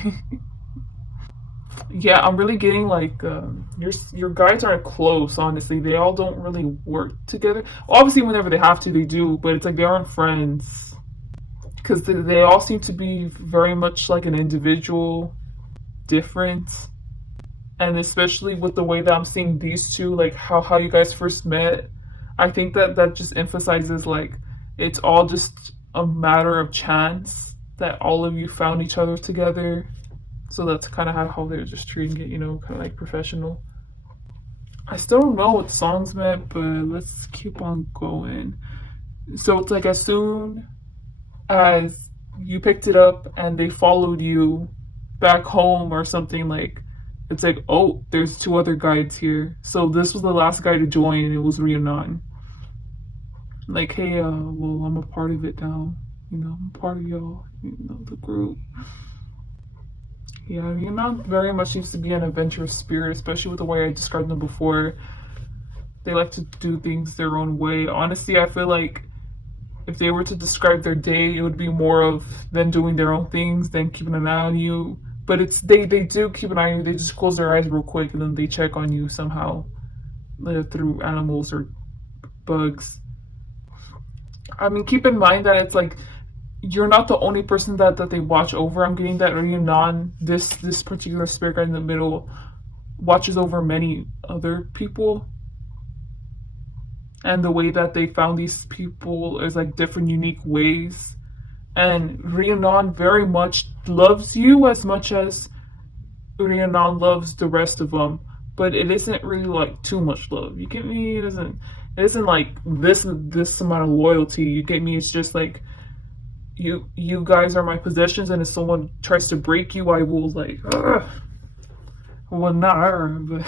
Yeah, I'm really getting like your guides aren't close. Honestly, they all don't really work together. Obviously, whenever they have to, they do, but it's like they aren't friends, because they all seem to be very much like an individual, different. And especially with the way that I'm seeing these two, like how you guys first met, I think that just emphasizes like it's all just a matter of chance that all of you found each other together. So that's kind of how they're just treating it, kind of like professional. I still don't know what the songs meant, but let's keep on going. So it's like as soon as you picked it up and they followed you back home or something, like it's like, oh, there's 2 other guides here. So this was the last guy to join, and it was Rhiannon. Like, hey, well, I'm a part of it now. I'm part of y'all, the group. Yeah, Rhiannon very much seems to be an adventurous spirit, especially with the way I described them before. They like to do things their own way. Honestly, I feel like if they were to describe their day, it would be more of them doing their own things than keeping an eye on you. But it's they do keep an eye on you. They just close their eyes real quick and then they check on you somehow, through animals or bugs. I mean, keep in mind that it's like you're not the only person that they watch over. I'm getting that Rhiannon, this particular spirit guide in the middle, watches over many other people, and the way that they found these people is like different unique ways. And Rhiannon very much loves you as much as Rhiannon loves the rest of them, but it isn't really like too much love. You get me? It isn't like this amount of loyalty. You get me? It's just like you guys are my possessions, and if someone tries to break you, I will like, ugh. Well, not her, but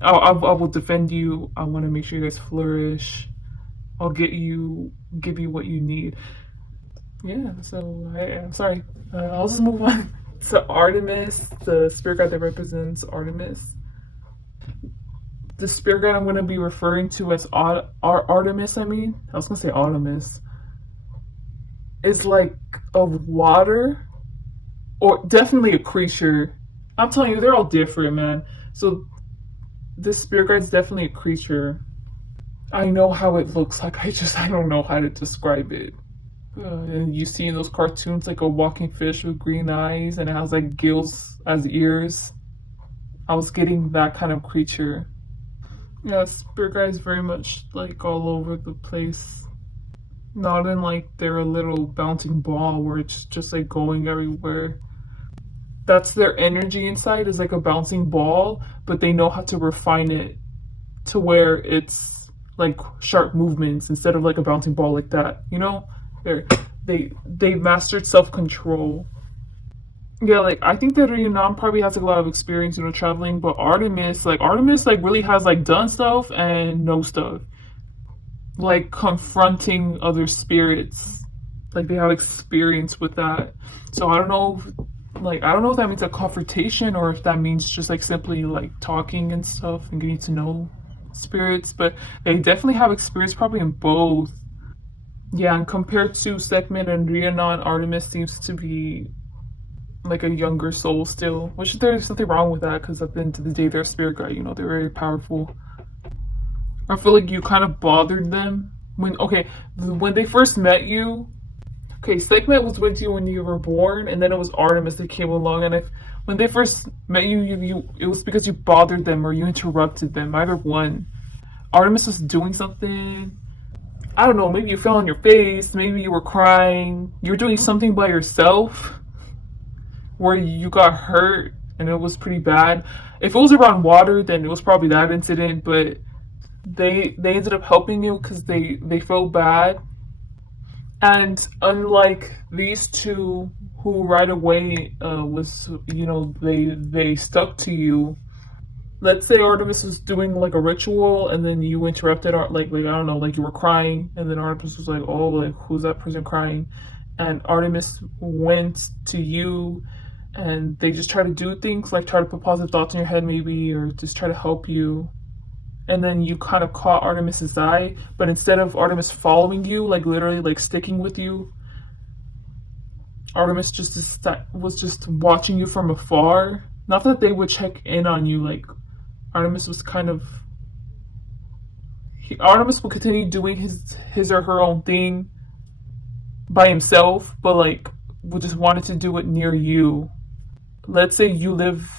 I will defend you. I want to make sure you guys flourish. I'll give you what you need. Yeah. So I'm sorry. I'll just move on to Artemis, the spirit guide that represents Artemis. The spirit guide I'm going to be referring to as Artemis. I was going to say Artemis. Is like of water, or definitely a creature. I'm telling you, they're all different, man. So this spirit guide is definitely a creature. I know how it looks like. I don't know how to describe it. And you see in those cartoons like a walking fish with green eyes, and it has like gills as ears. I was getting that kind of creature. Yeah, spirit guide is very much like all over the place. Not in like they're a little bouncing ball where it's just like going everywhere. That's their energy inside, is like a bouncing ball, but they know how to refine it to where it's like sharp movements instead of like a bouncing ball like that. You know, they mastered self-control. Yeah, like I think that Rhiannon probably has like a lot of experience, traveling, but Artemis like really has like done stuff and no stuff. Like confronting other spirits. Like they have experience with that. So I don't know if that means a confrontation or if that means just like simply like talking and stuff and getting to know spirits, but they definitely have experience probably in both. Yeah, and compared to Sekhmet and Rhiannon, Artemis seems to be like a younger soul still, which there's nothing wrong with that because at the end of the day they're a spirit guide, they're very powerful. I feel like you kind of bothered them when they first met you. Okay, Sekhmet was with you when you were born, and then it was Artemis that came along. And if when they first met you it was because you bothered them or you interrupted them. Either one. Artemis was doing something. I don't know. Maybe you fell on your face. Maybe you were crying. You were doing something by yourself where you got hurt, and it was pretty bad. If it was around water, then it was probably that incident. But they ended up helping you because they felt bad. And unlike these two, who right away was they stuck to you. Let's say Artemis was doing like a ritual, and then you interrupted, like I don't know, like you were crying, and then Artemis was like, oh, like who's that person crying? And Artemis went to you, and they just try to do things like try to put positive thoughts in your head, maybe, or just try to help you. And then you kind of caught Artemis's eye, but instead of Artemis following you, like literally like sticking with you, Artemis was just watching you from afar. Not that they would check in on you, like Artemis was Artemis would continue doing his or her own thing by himself, but like would just wanted to do it near you. Let's say you live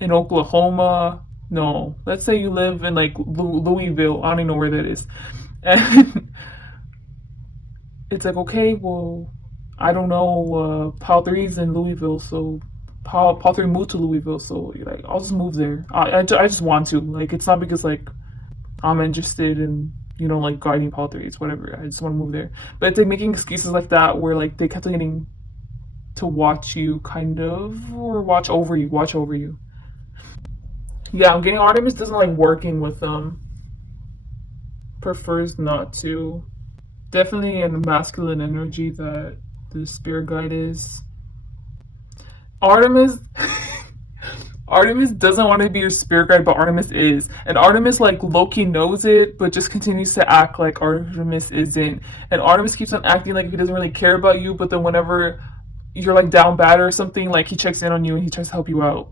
in Oklahoma. No, let's say you live in like Louisville. I don't even know where that is. And it's like, okay, well, I don't know. Paul 3's in Louisville, so Paul 3 moved to Louisville, so like I'll just move there. I just want to. Like it's not because like I'm interested in like guiding Paul 3. It's whatever. I just want to move there. But it's like making excuses like that where like they kept getting to watch you kind of, or watch over you. Yeah, I'm getting Artemis doesn't like working with them. Prefers not to. Definitely a masculine energy that the spirit guide is. Artemis Artemis doesn't want to be your spirit guide, but Artemis is. And Artemis, like, Loki knows it, but just continues to act like Artemis isn't. And Artemis keeps on acting like he doesn't really care about you, but then whenever you're, like, down bad or something, like, he checks in on you and he tries to help you out.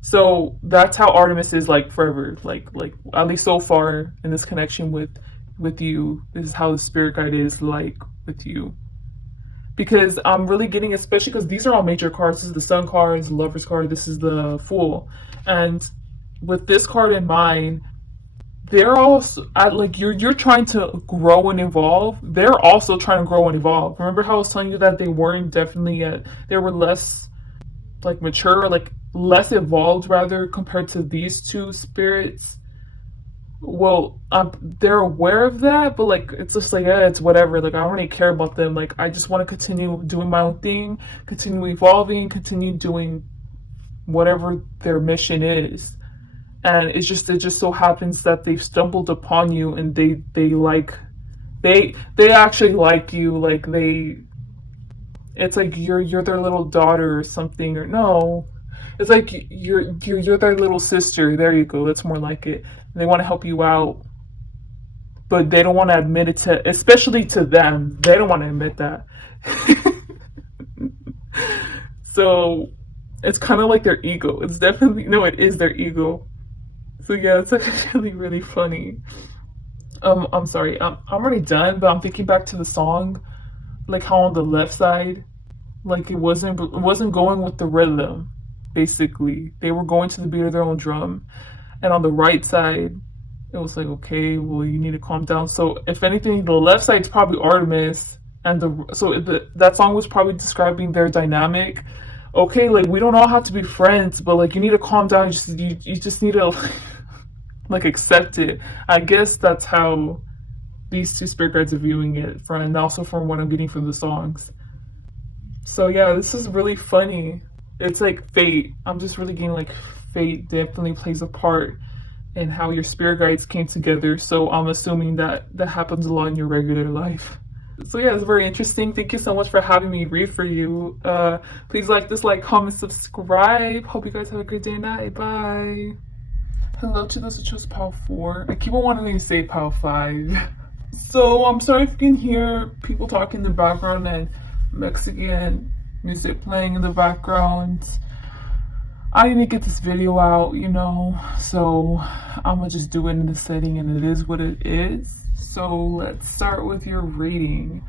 So that's how Artemis is, like, forever. Like at least so far in this connection with you, this is how the spirit guide is, like, with you. Because I'm really getting, especially because these are all major cards. This is the Sun card, this is the Lover's card, this is the Fool. And with this card in mind, they're also like you're trying to grow and evolve. They're also trying to grow and evolve. Remember how I was telling you that they weren't definitely they were less like mature, like less evolved rather compared to these two spirits. Well, they're aware of that, but like it's just like it's whatever. Like I don't really care about them. Like I just want to continue doing my own thing, continue evolving, continue doing whatever their mission is. And it just so happens that they've stumbled upon you, and they actually like you. Like it's like you're their little daughter or something, or no, it's like you're their little sister. There you go. That's more like it. They want to help you out, but they don't want to admit it to, especially to them. They don't want to admit that. So it's kind of like their ego. It's definitely, no, it is their ego. So yeah, it's actually really funny. I'm sorry. I'm already done, but I'm thinking back to the song, like how on the left side, like it wasn't going with the rhythm. Basically, they were going to the beat of their own drum. And on the right side, it was like, okay, well, you need to calm down. So if anything, the left side is probably Artemis, and that song was probably describing their dynamic. Okay, like we don't all have to be friends, but like you need to calm down. You just need to like accept it. I guess that's how these two spirit guides are viewing it, and also from what I'm getting from the songs. So yeah, this is really funny. It's like fate. I'm just really getting like fate definitely plays a part in how your spirit guides came together. So I'm assuming that happens a lot in your regular life. So yeah, it's very interesting. Thank you so much for having me read for you. Please dislike, comment, subscribe. Hope you guys have a good day and night. Bye. Hello to those who chose pile 4. I keep on wanting to say pile 5. So I'm sorry if you can hear people talking in the background and Mexican music playing in the background. I need to get this video out, so I'm gonna just do it in the setting, and it is what it is. So let's start with your reading.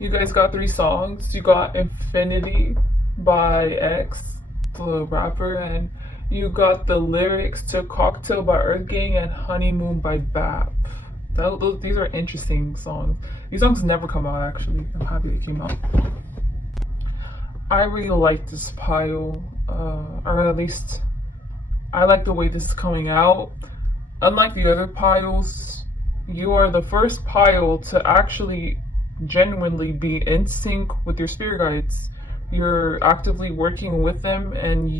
You guys got 3 songs. You got Infinity by X, the rapper, and you got the lyrics to Cocktail by Earth Gang and Honeymoon by BAP. These are interesting songs. These songs never come out, actually. I'm happy they came out. I really like this pile, or at least I like the way this is coming out. Unlike the other piles, you are the first pile to actually genuinely be in sync with your spirit guides. You're actively working with them, and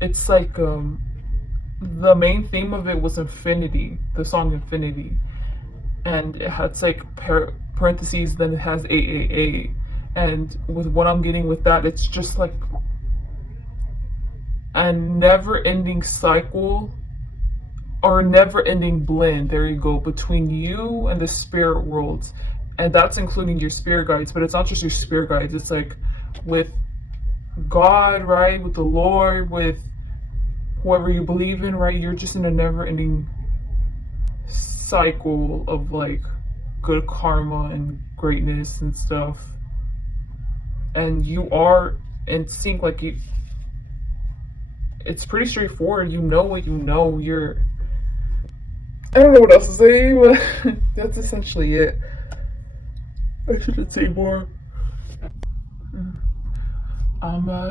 it's like the main theme of it was Infinity, the song Infinity, and it has like parentheses, then it has 888. And with what I'm getting with that, it's just like a never-ending cycle or never-ending blend, there you go, between you and the spirit worlds. And that's including your spirit guides, but it's not just your spirit guides. It's like with God, right? With the Lord, with whoever you believe in, right? You're just in a never-ending cycle of like good karma and greatness and stuff. And you are in sync, like it's pretty straightforward. You know what you know. I don't know what else to say, but that's essentially it. I shouldn't say more.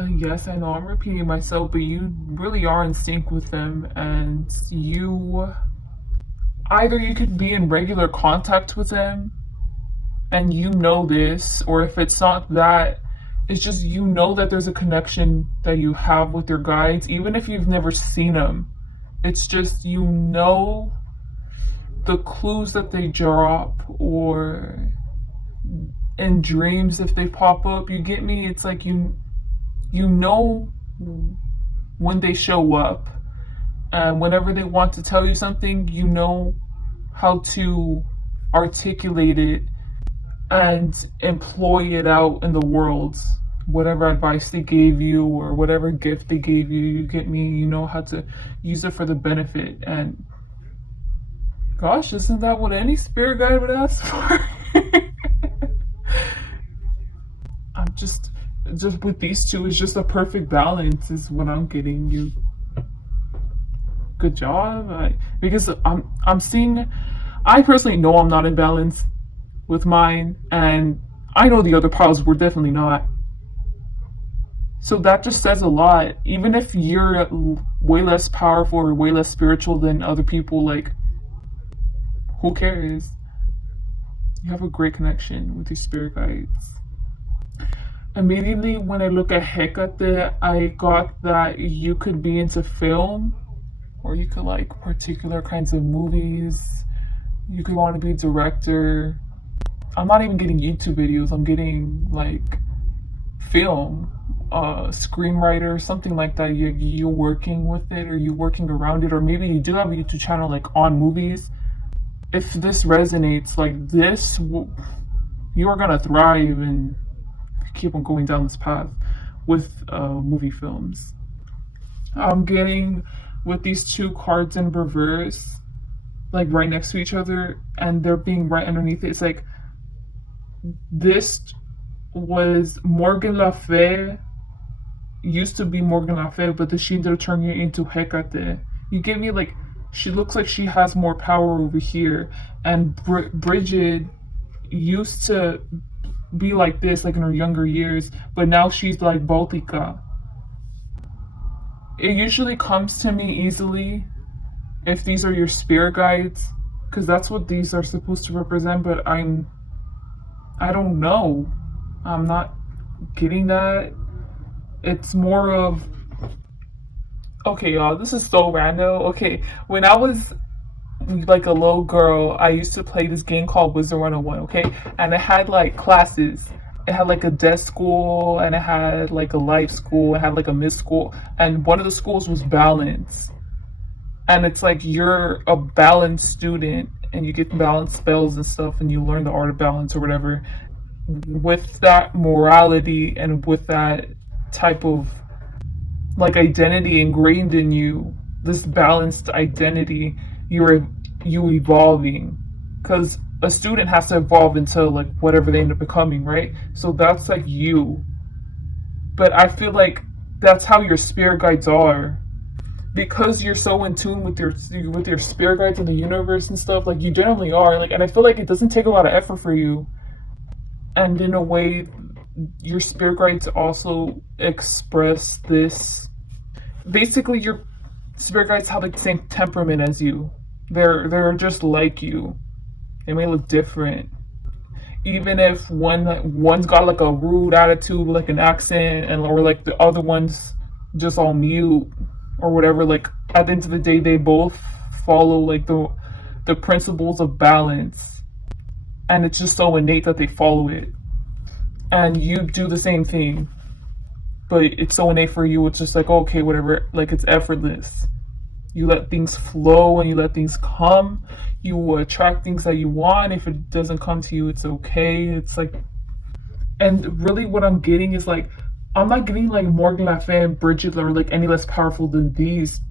Yes, I know I'm repeating myself, but you really are in sync with them, and either you could be in regular contact with them, and you know this, or if it's not that, it's just that there's a connection that you have with your guides, even if you've never seen them. It's just the clues that they drop, or in dreams if they pop up. You get me? It's like You know when they show up, and whenever they want to tell you something, you know how to articulate it and employ it out in the world. Whatever advice they gave you or whatever gift they gave you, you get me, you know how to use it for the benefit. And gosh, isn't that what any spirit guide would ask for? I'm just with these two, it's just a perfect balance is what I'm getting. You good job. Because I'm seeing, I personally know I'm not in balance with mine, and I know the other piles were definitely not. So that just says a lot. Even if you're way less powerful or way less spiritual than other people, like, who cares? You have a great connection with your spirit guides. Immediately when I look at Hecate, I got that you could be into film, or you could like particular kinds of movies. You could want to be a director. I'm not even getting YouTube videos, I'm getting like film, screenwriter, something like that. You're working with it, or you're working around it, or maybe you do have a YouTube channel like on movies. If this resonates like this, you are gonna thrive and keep on going down this path with movie films. I'm getting with these two cards in reverse, like right next to each other, and they're being right underneath it. It's like this was Morgan Le Fay, used to be Morgan Le Fay, but then she ended up turning it into Hecate. You get me? Like, she looks like she has more power over here, and Bridget used to be like this, like in her younger years, but now she's like Baltica. It usually comes to me easily if these are your spirit guides, because that's what these are supposed to represent, but I don't know. I'm not getting that. It's more of, okay, y'all, this is so random. Okay, when I was like a little girl, I used to play this game called Wizard 101, okay? And it had like classes. It had like a desk school, and it had like a life school, it had like a mid school, and one of the schools was balance. And it's like you're a balanced student and you get balance spells and stuff, and you learn the art of balance or whatever. With that morality and with that type of like identity ingrained in you, this balanced identity, you evolving, because a student has to evolve into like whatever they end up becoming, right? So that's like you. But I feel like that's how your spirit guides are, because you're so in tune with your spirit guides in the universe and stuff. Like, you generally are, like, and I feel like it doesn't take a lot of effort for you. And in a way, your spirit guides also express this. Basically, your spirit guides have like the same temperament as you. They're just like you. They may look different. Even if one's got like a rude attitude, like an accent, and or like the other one's just all mute or whatever, like at the end of the day, they both follow like the principles of balance. And it's just so innate that they follow it. And you do the same thing, but it's so innate for you, it's just like, okay, whatever, like it's effortless. You let things flow and you let things come. You attract things that you want. If it doesn't come to you, it's okay. It's like, and really what I'm getting is like, I'm not getting like Morgan Le Fay and Bridget are like any less powerful than these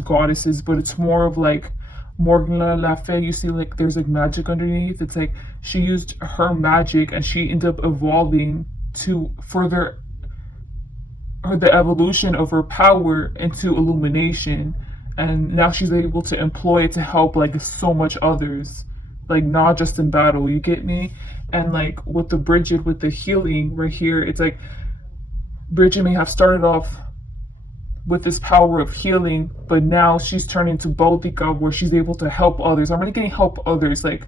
goddesses, but it's more of like Morgan Le Fay, you see like there's like magic underneath. It's like she used her magic and she ended up evolving to further the evolution of her power into illumination, and now she's able to employ it to help like so much others, like not just in battle, you get me? And like with the Bridget, with the healing right here, it's like Bridget may have started off with this power of healing, but now she's turned into Baltica, where she's able to help others. I'm really getting help others, like,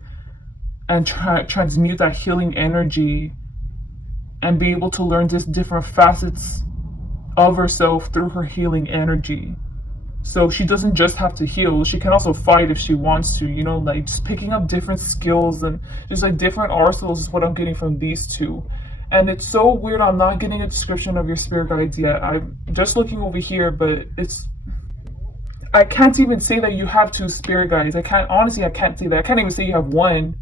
and transmute that healing energy and be able to learn just different facets of herself through her healing energy. So she doesn't just have to heal, she can also fight if she wants to, you know, like just picking up different skills and just like different arsenals is what I'm getting from these two. And it's so weird, I'm not getting a description of your spirit guides yet. I'm just looking over here, but I can't even say that you have two spirit guides. I can't say that. I can't even say you have one.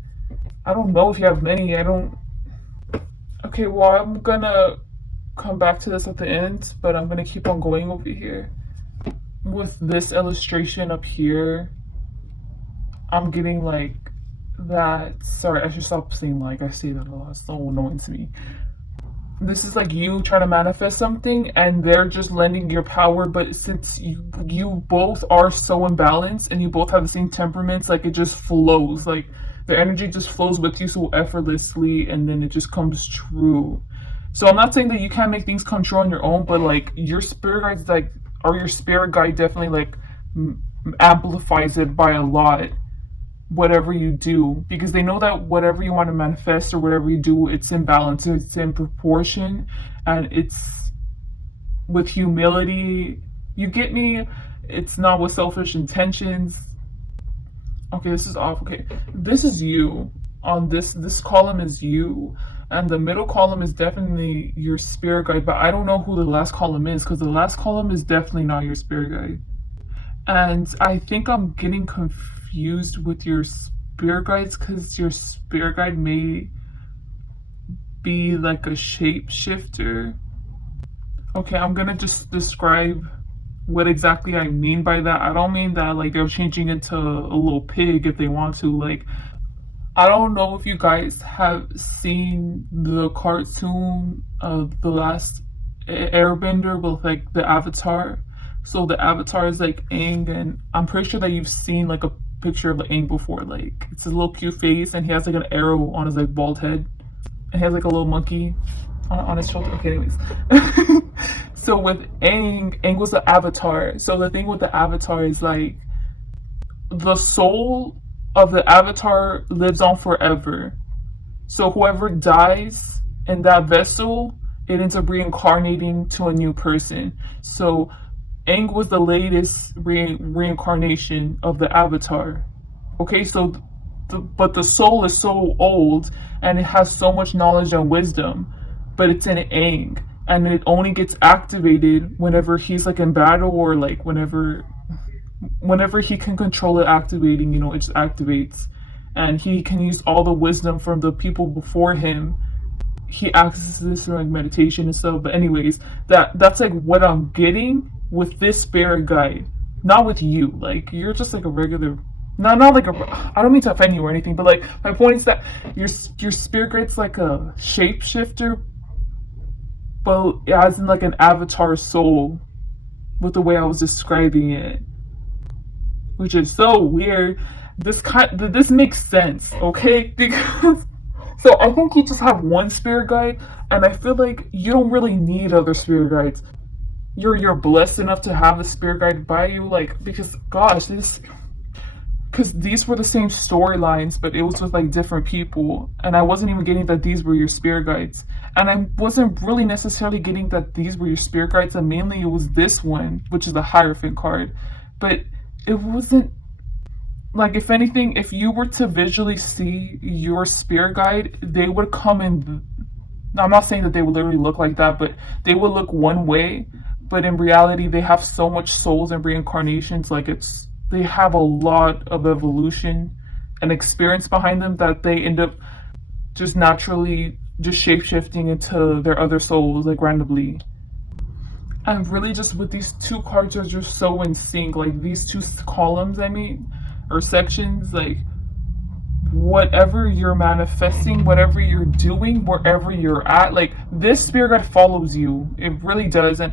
I don't know if you have many. I don't. Okay, well, I'm gonna come back to this at the end, but I'm gonna keep on going over here. With this illustration up here, I'm getting like that. Sorry, I should stop saying like. I say that a lot. It's so annoying to me. This is like you trying to manifest something and they're just lending your power, but since you both are so imbalanced and you both have the same temperaments, like it just flows, like the energy just flows with you so effortlessly, and then it just comes true. So I'm not saying that you can't make things come true on your own, but like your spirit guides, like, or your spirit guide definitely like amplifies it by a lot, whatever you do, because they know that whatever you want to manifest or whatever you do, it's in balance, it's in proportion, and it's with humility. You get me? It's not with selfish intentions. Okay, this is off. Okay, this is you. On this column is you, and the middle column is definitely your spirit guide, but I don't know who the last column is, because the last column is definitely not your spirit guide. And I think I'm getting confused with your spirit guides, because your spirit guide may be like a shapeshifter. Okay, I'm gonna just describe what exactly I mean by that. I don't mean that like they're changing into a little pig if they want to. Like, I don't know if you guys have seen the cartoon of The Last Airbender with like the Avatar. So the Avatar is like Aang, and I'm pretty sure that you've seen like a picture of like Aang before. Like, it's a little cute face, and he has like an arrow on his like bald head, and he has like a little monkey on his shoulder. Okay, anyways. So with Aang was the Avatar. So the thing with the Avatar is like the soul of the Avatar lives on forever. So whoever dies in that vessel, it ends up reincarnating to a new person. So Aang was the latest reincarnation of the Avatar. Okay, so but the soul is so old and it has so much knowledge and wisdom, but it's in Aang, and it only gets activated whenever he's like in battle, or like whenever he can control it activating, it just activates, and he can use all the wisdom from the people before him. He accesses this through like meditation and stuff. But anyways, that's like what I'm getting with this spirit guide, not with you. Like, you're just like a regular, not like a, I don't mean to offend you or anything, but like my point is that your spirit guide's like a shapeshifter, but as in like an avatar soul, with the way I was describing it, which is so weird. This makes sense, okay? Because so I think you just have one spirit guide, and I feel like you don't really need other spirit guides. You're blessed enough to have the spirit guide by you, like, because gosh, because these were the same storylines, but it was with like different people, and I wasn't even getting that these were your spirit guides, and I wasn't really necessarily getting that these were your spirit guides, and mainly it was this one, which is the Hierophant card, but it wasn't like, if anything, if you were to visually see your spirit guide, they would come in. I'm not saying that they would literally look like that, but they would look one way, but in reality they have so much souls and reincarnations, like they have a lot of evolution and experience behind them, that they end up just naturally just shape-shifting into their other souls like randomly. And really, just with these two cards are just so in sync, like these two columns, I mean, or sections, like whatever you're manifesting, whatever you're doing, wherever you're at, like this spirit guide follows you. It really does, and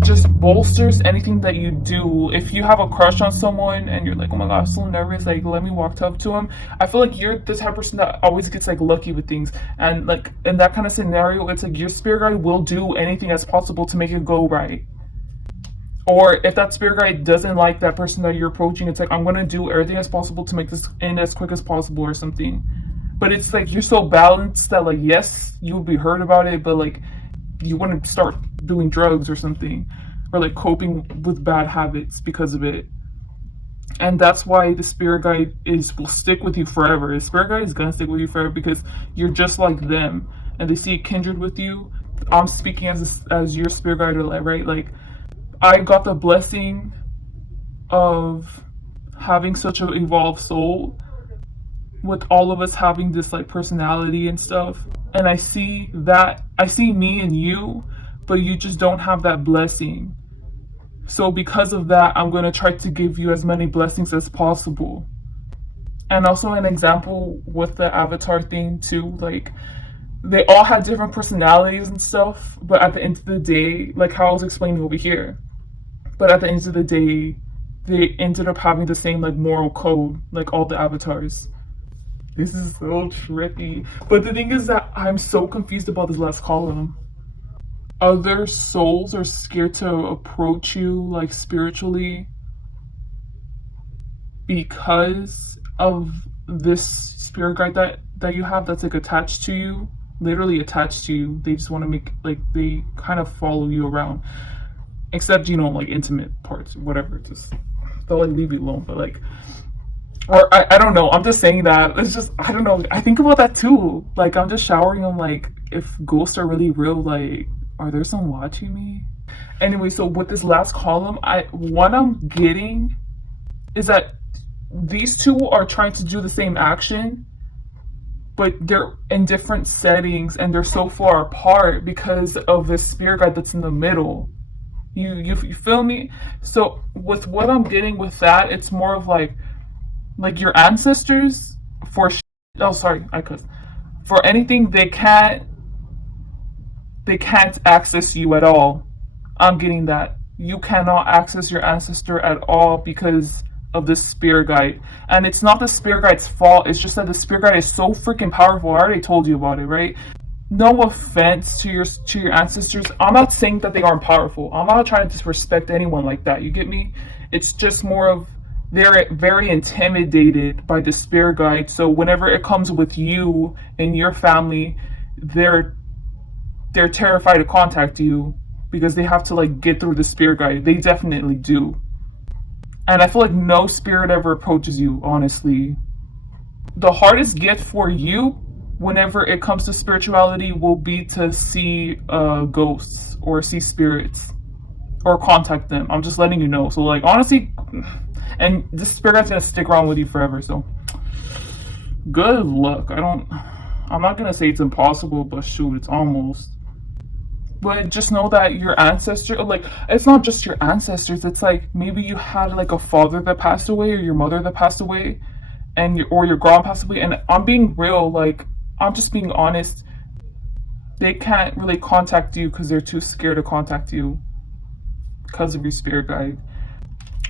just bolsters anything that you do. If you have a crush on someone and you're like, oh my gosh, I'm so nervous, like let me walk up to him, I feel like you're the type of person that always gets like lucky with things, and like in that kind of scenario, it's like your spirit guide will do anything as possible to make it go right. Or if that spirit guide doesn't like that person that you're approaching, it's like, I'm gonna do everything as possible to make this end as quick as possible or something. But it's like you're so balanced that like, yes, you would be hurt about it, but like you wouldn't start doing drugs or something, or like coping with bad habits because of it. And that's why the spirit guide will stick with you forever. The spirit guide is gonna stick with you forever because you're just like them. and they see a kindred with you. I'm speaking as your spirit guide, right? Like, I got the blessing of having such an evolved soul, with all of us having this like personality and stuff. And I see me and you, but you just don't have that blessing. So because of that, I'm going to try to give you as many blessings as possible. And also an example with the avatar thing too, like, they all had different personalities and stuff, but at the end of the day, like how I was explaining over here, but at the end of the day, they ended up having the same like moral code, like all the avatars. This is so trippy. But the thing is that I'm so confused about this last column. Other souls are scared to approach you like spiritually because of this spirit guide that you have that's like attached to you, literally attached to you. They just want to make, like, they kind of follow you around, except, you know, like intimate parts, whatever, just they'll like leave you alone. But like, or I don't know, I'm just saying that it's just, I don't know, I think about that too. Like, I'm just showering on like, if ghosts are really real, like, are there some watching me? Anyway, so with this last column, what I'm getting is that these two are trying to do the same action, but they're in different settings and they're so far apart because of this spirit guide that's in the middle. You feel me? So with what I'm getting with that, it's more of like your ancestors for for anything, they can't access you at all. I'm getting that you cannot access your ancestor at all because of this spirit guide. And it's not the spirit guide's fault, it's just that the spirit guide is so freaking powerful. I already told you about it, right? No offense to your ancestors. I'm not saying that they aren't powerful. I'm not trying to disrespect anyone like that. You get me? It's just more of, they're very intimidated by the spirit guide. So whenever it comes with you and your family, they're terrified to contact you because they have to like get through the spirit guide. They definitely do. And I feel like no spirit ever approaches you, honestly. The hardest gift for you whenever it comes to spirituality will be to see ghosts or see spirits or contact them. I'm just letting you know. So like, honestly, and this spirit guide's gonna stick around with you forever, so good luck. I'm not gonna say it's impossible, but shoot, it's almost. But just know that your ancestor, like, it's not just your ancestors, it's like maybe you had like a father that passed away or your mother that passed away, and or your grandma passed away. And I'm being real, like, I'm just being honest. They can't really contact you because they're too scared to contact you because of your spirit guide.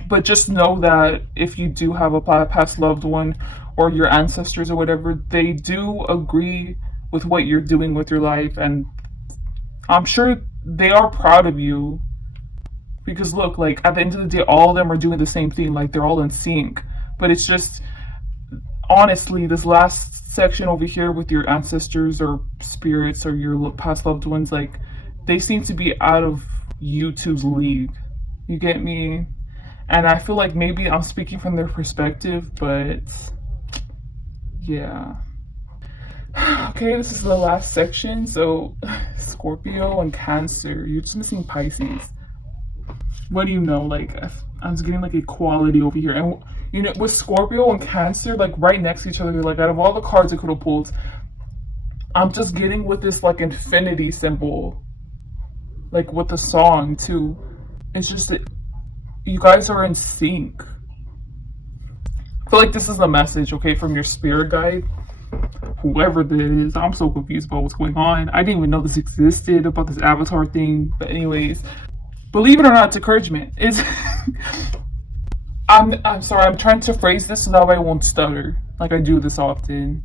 But just know that if you do have a past loved one or your ancestors or whatever, they do agree with what you're doing with your life, and I'm sure they are proud of you. Because look, like, at the end of the day, all of them are doing the same thing, like they're all in sync. But it's just, honestly, this last section over here with your ancestors or spirits or your past loved ones, like, they seem to be out of YouTube's league. You get me? And I feel like maybe I'm speaking from their perspective, but yeah. Okay, this is the last section. So Scorpio and Cancer, you're just missing Pisces. What do you know? Like, I'm just getting like equality over here. And you know, with Scorpio and Cancer like right next to each other, like, out of all the cards I could have pulled, I'm just getting with this like infinity symbol, like with the song too. It's just that you guys are in sync. I feel like this is the message, okay, from your spirit guide, whoever this is. I'm so confused about what's going on. I didn't even know this existed, about this avatar thing. But anyways, believe it or not, it's encouragement. It's I'm sorry, I'm trying to phrase this so that way I won't stutter, like I do this often.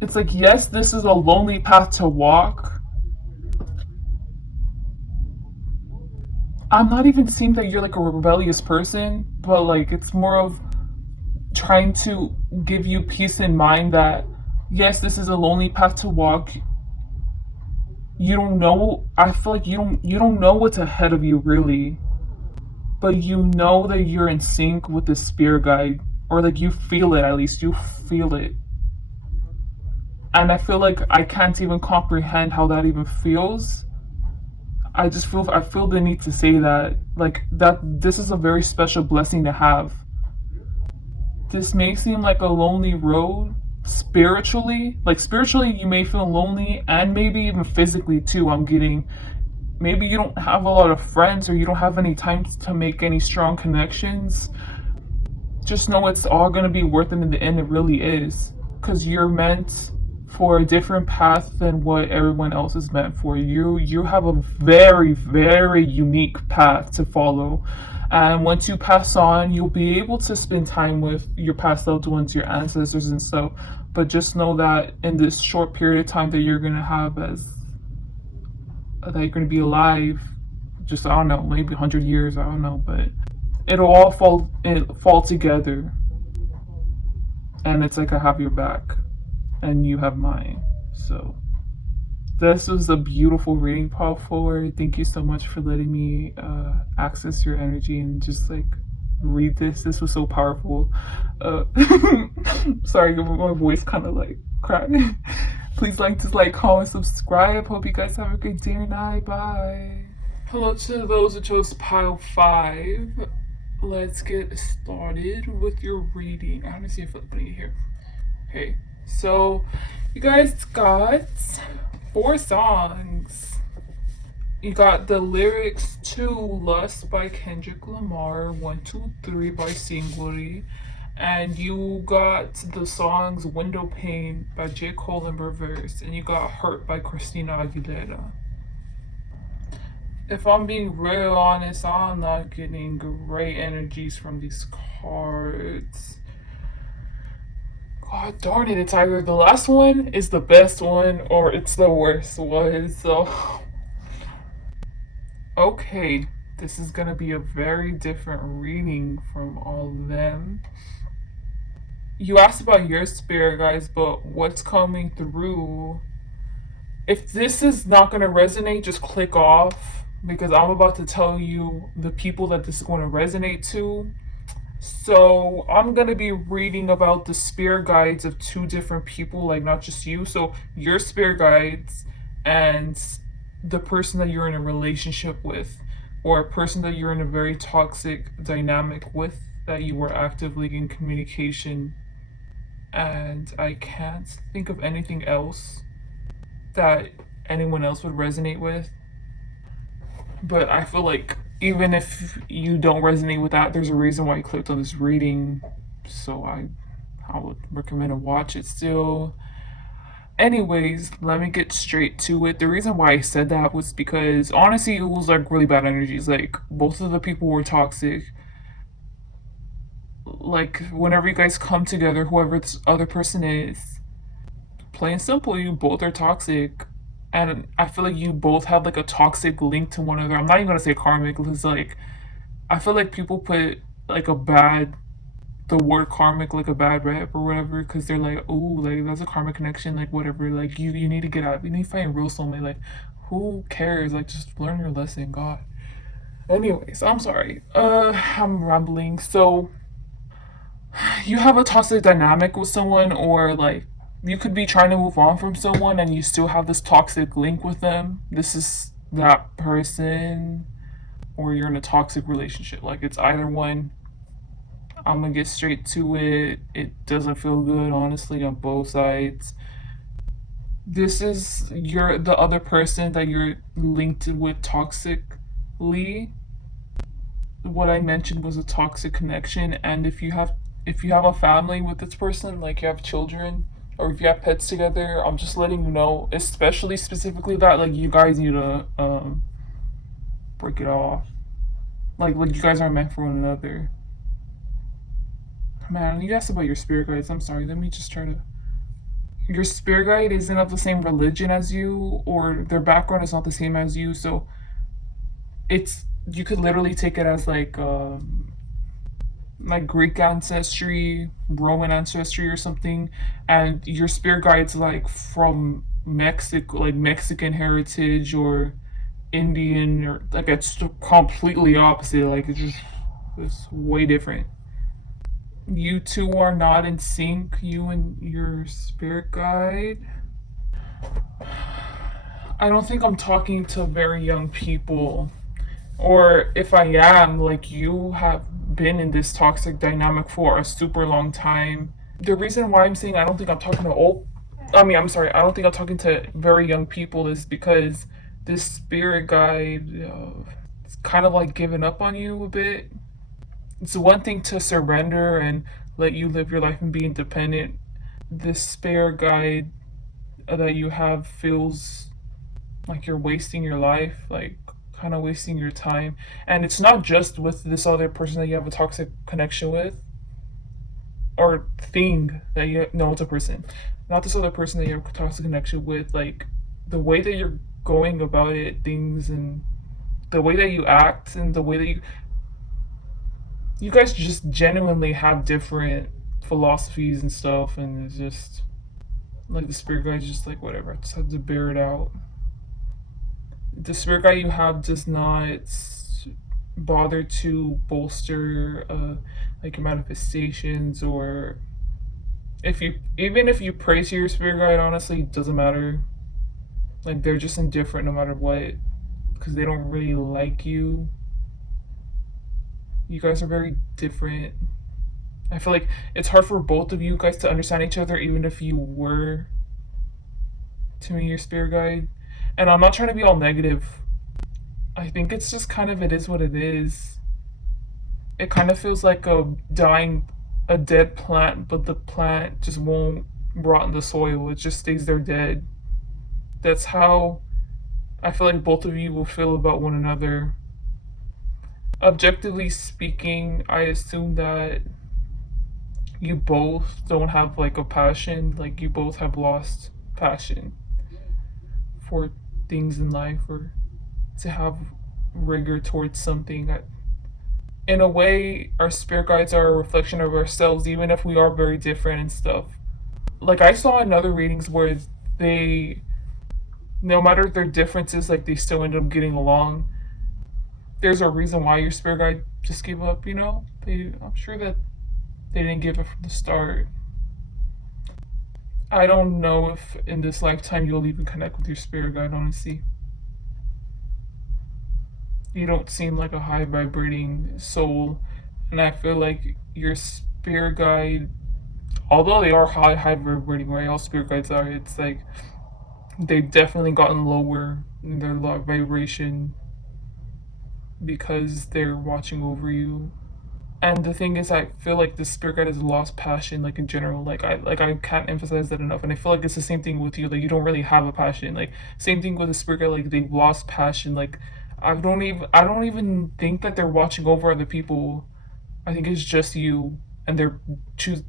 It's like, yes, this is a lonely path to walk. I'm not even seeing that you're like a rebellious person, but like, it's more of trying to give you peace in mind that yes, this is a lonely path to walk. You don't know, I feel like you don't know what's ahead of you really, but you know that you're in sync with the spirit guide, or like you feel it, at least you feel it. And I feel like I can't even comprehend how that even feels. I feel the need to say that, like, that this is a very special blessing to have. This may seem like a lonely road spiritually. Like, spiritually you may feel lonely, and maybe even physically too. I'm getting, maybe you don't have a lot of friends, or you don't have any time to make any strong connections. Just know it's all going to be worth it in the end. It really is, because you're meant for a different path than what everyone else is meant for. You have a very, very unique path to follow, and once you pass on, you'll be able to spend time with your past loved ones, your ancestors and stuff. But just know that in this short period of time that you're going to have, as that you're going to be alive, just, I don't know, maybe 100 years, I don't know, but it'll all fall together, and it's like I have your back and you have mine. So this was a beautiful reading, Paul Forward. Thank you so much for letting me access your energy and just like read this. This was so powerful. Sorry, my voice kind of like cracked. Please like, comment, subscribe. Hope you guys have a great day or night. Bye. Hello to those who chose pile 5. Let's get started with your reading. I want to see if anybody here. Okay, so you guys got 4 songs. You got the lyrics to Lust by Kendrick Lamar, 1, 2, 3 by Singlery, and you got the songs Window Pane by J. Cole in reverse, and you got Hurt by Christina Aguilera. If I'm being real honest, I'm not getting great energies from these cards. God darn it, it's either the last one is the best one or it's the worst one. So, okay, this is gonna be a very different reading from all of them. You asked about your spirit, guys, but what's coming through? If this is not gonna resonate, just click off, because I'm about to tell you the people that this is going to resonate to. So I'm going to be reading about the spirit guides of 2 different people, like not just you. So your spirit guides and the person that you're in a relationship with, or a person that you're in a very toxic dynamic with, that you were actively in communication. And I can't think of anything else that anyone else would resonate with. But I feel like even if you don't resonate with that, there's a reason why you clicked on this reading. So I would recommend to watch it still. Anyways, let me get straight to it. The reason why I said that was because honestly, it was like really bad energies. Like, both of the people were toxic. Like, whenever you guys come together, whoever this other person is, plain simple, you both are toxic. And I feel like you both have like a toxic link to one another. I'm not even gonna say karmic, because like I feel like people put like the word karmic like a bad rep or whatever, because they're like, oh, like that's a karmic connection, like whatever. Like you need to get out. You need to find real soulmate. Like, who cares? Like, just learn your lesson, God. Anyways, I'm sorry. I'm rambling. So you have a toxic dynamic with someone, or like you could be trying to move on from someone and you still have this toxic link with them. This is that person, or you're in a toxic relationship. Like, it's either one. I'm gonna get straight to it. It doesn't feel good, honestly, on both sides. This is the other person that you're linked with toxically. What I mentioned was a toxic connection, and if you have a family with this person, like you have children, or if you have pets together, I'm just letting you know, especially specifically that, like, you guys need to break it off. Like you guys aren't meant for one another. Man, you asked about your spirit guides. I'm sorry. Let me just try to. Your spirit guide isn't of the same religion as you, or their background is not the same as you. So it's, you could literally take it as like Greek ancestry, Roman ancestry, or something, and your spirit guide's like from Mexico, like Mexican heritage, or Indian, or like it's completely opposite. Like it's way different. You two are not in sync, you and your spirit guide. I don't think I'm talking to very young people. Or if I am, like you have been in this toxic dynamic for a super long time. The reason why I'm saying I don't think I'm talking to I'm sorry, I don't think I'm talking to very young people is because this spirit guide it's kind of like giving up on you a bit. It's one thing to surrender and let you live your life and be independent. This spirit guide that you have feels like you're wasting your life, like kind of wasting your time. And it's not just with this other person that you have a toxic connection with or thing that you no, it's a person, not this other person that you have a toxic connection with. Like the way that you're going about it, things, and the way that you act, and the way that you guys just genuinely have different philosophies and stuff, and it's just like the spirit guide just like whatever. I just have to bear it out. The spirit guide you have does not bother to bolster like your manifestations, or if you even if you pray to your spirit guide, honestly it doesn't matter. Like they're just indifferent no matter what, because they don't really like you. You guys are very different. I feel like it's hard for both of you guys to understand each other, even if you were to me your spirit guide. And I'm not trying to be all negative. I think it's just kind of it is what it is. It kind of feels like a dead plant, but the plant just won't rot in the soil. It just stays there dead. That's how I feel like both of you will feel about one another. Objectively speaking, I assume that you both don't have like a passion, like you both have lost passion for things in life, or to have rigor towards something. In a way, our spirit guides are a reflection of ourselves, even if we are very different and stuff. Like I saw in other readings where they, no matter their differences, like they still end up getting along. There's a reason why your spirit guide just gave up, you know? I'm sure that they didn't give up from the start. I don't know if in this lifetime you'll even connect with your spirit guide, honestly. You don't seem like a high vibrating soul, and I feel like your spirit guide, although they are high vibrating, right? All spirit guides are. It's like they've definitely gotten lower in their vibration because they're watching over you. And the thing is, I feel like the spirit guide has lost passion, like in general. Like I can't emphasize that enough. And I feel like it's the same thing with you. Like you don't really have a passion. Like same thing with the spirit guide. Like they've lost passion. Like I don't even think that they're watching over other people. I think it's just you, and they're choose.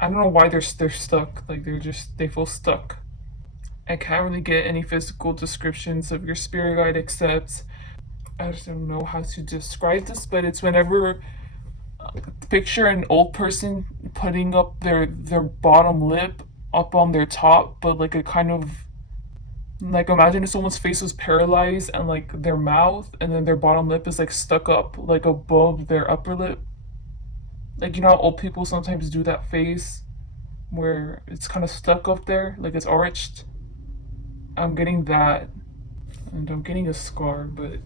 I don't know why they're stuck. Like they feel stuck. I can't really get any physical descriptions of your spirit guide except I just don't know how to describe this, but it's whenever picture an old person putting up their bottom lip up on their top, but like a kind of like imagine if someone's face was paralyzed and like their mouth and then their bottom lip is like stuck up like above their upper lip. Like you know how old people sometimes do that face where it's kind of stuck up there, like it's arched. I'm getting that, and I'm getting a scar, but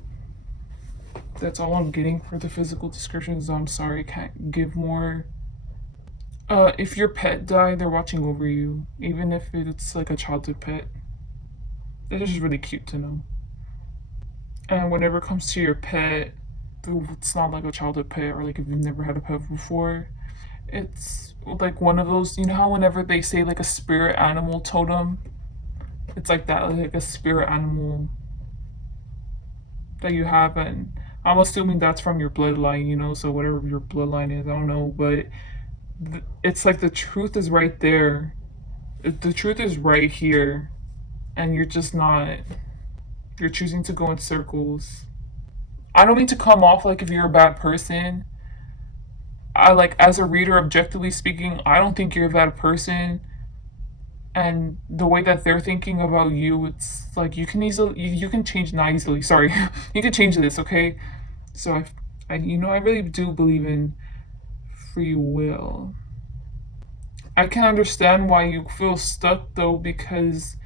that's all I'm getting for the physical descriptions. I'm sorry, I can't give more. If your pet died, they're watching over you, even if it's like a childhood pet. It's just really cute to know. And whenever it comes to your pet, it's not like a childhood pet, or like if you've never had a pet before, it's like one of those. You know how whenever they say like a spirit animal totem, it's like that, like a spirit animal that you have, and I'm assuming that's from your bloodline, you know. So whatever your bloodline is, I don't know, but it's like the truth is right there. The truth is right here, and you're just not. You're choosing to go in circles. I don't mean to come off like if you're a bad person. I like as a reader, objectively speaking, I don't think you're a bad person. And the way that they're thinking about you, it's like you can change, not easily. Sorry, you can change this, okay? So I really do believe in free will. I can understand why you feel stuck though, because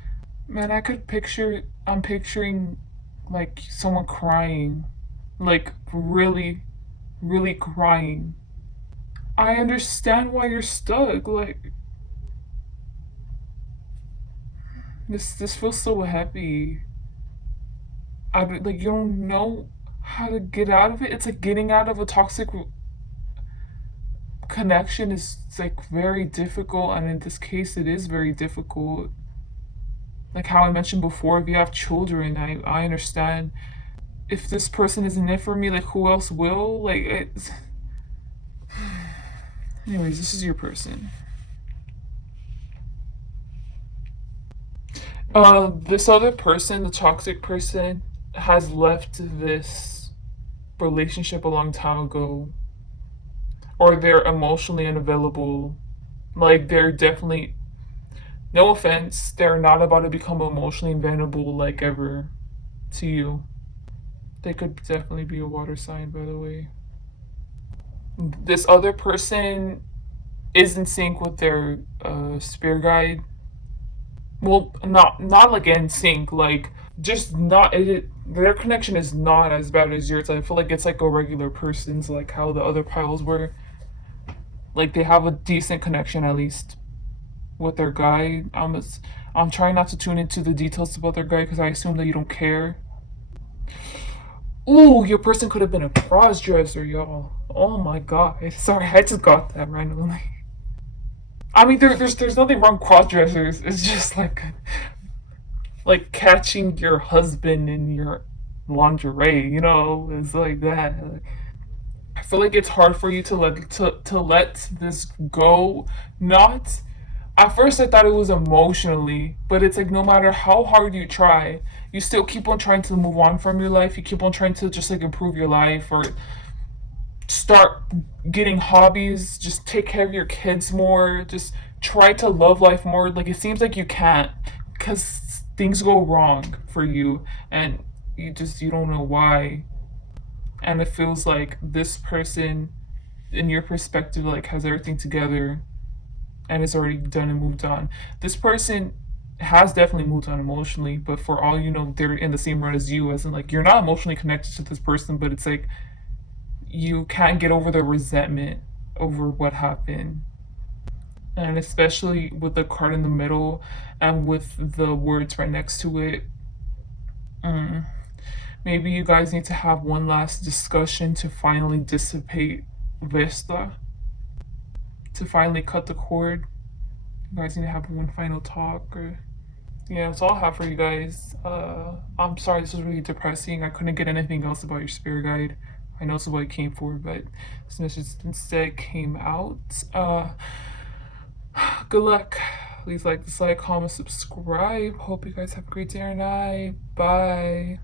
Man, I'm picturing like someone crying, like really, really crying. I understand why you're stuck. Like this feels so heavy. Like you don't know how to get out of it. It's like getting out of a toxic connection is like very difficult, and in this case, it is very difficult. Like how I mentioned before, if you have children, I understand. If this person isn't it for me, like who else will? Like it's. Anyways, this is your person. This other person, the toxic person, has left this relationship a long time ago, or they're emotionally unavailable. Like they're definitely, no offense, they're not about to become emotionally available like ever to you. They could definitely be a water sign, by the way. This other person is in sync with their spirit guide. Well, not like in sync, like just not it. Their connection is not as bad as yours. I feel like it's like a regular person's, like how the other piles were. Like they have a decent connection at least with their guy. I'm trying not to tune into the details about their guy because I assume that you don't care. Ooh, your person could have been a cross dresser, y'all. Oh my god. Sorry, I just got that randomly. I mean, there's nothing wrong with cross dressers. It's just like catching your husband in your lingerie. It's like that. I feel like it's hard for you to let this go. Not At first I thought it was emotionally, but it's like no matter how hard you try, you still keep on trying to move on from your life. You keep on trying to just like improve your life or start getting hobbies, just take care of your kids more, just try to love life more. Like it seems like you can't because things go wrong for you and you don't know why. And it feels like this person in your perspective like has everything together and it's already done and moved on. This person has definitely moved on emotionally, but for all you know, they're in the same rut as you, as in like you're not emotionally connected to this person, but it's like you can't get over the resentment over what happened. And especially with the card in the middle and with the words right next to it, mm, maybe you guys need to have one last discussion to finally dissipate Vesta, to finally cut the cord. You guys need to have one final talk. Or yeah, that's all I have for you guys. I'm sorry, this was really depressing. I couldn't get anything else about your spirit guide. I know it's what it came for, but this message instead came out. Good luck. Please like, dislike, comment, subscribe. Hope you guys have a great day or night. Bye.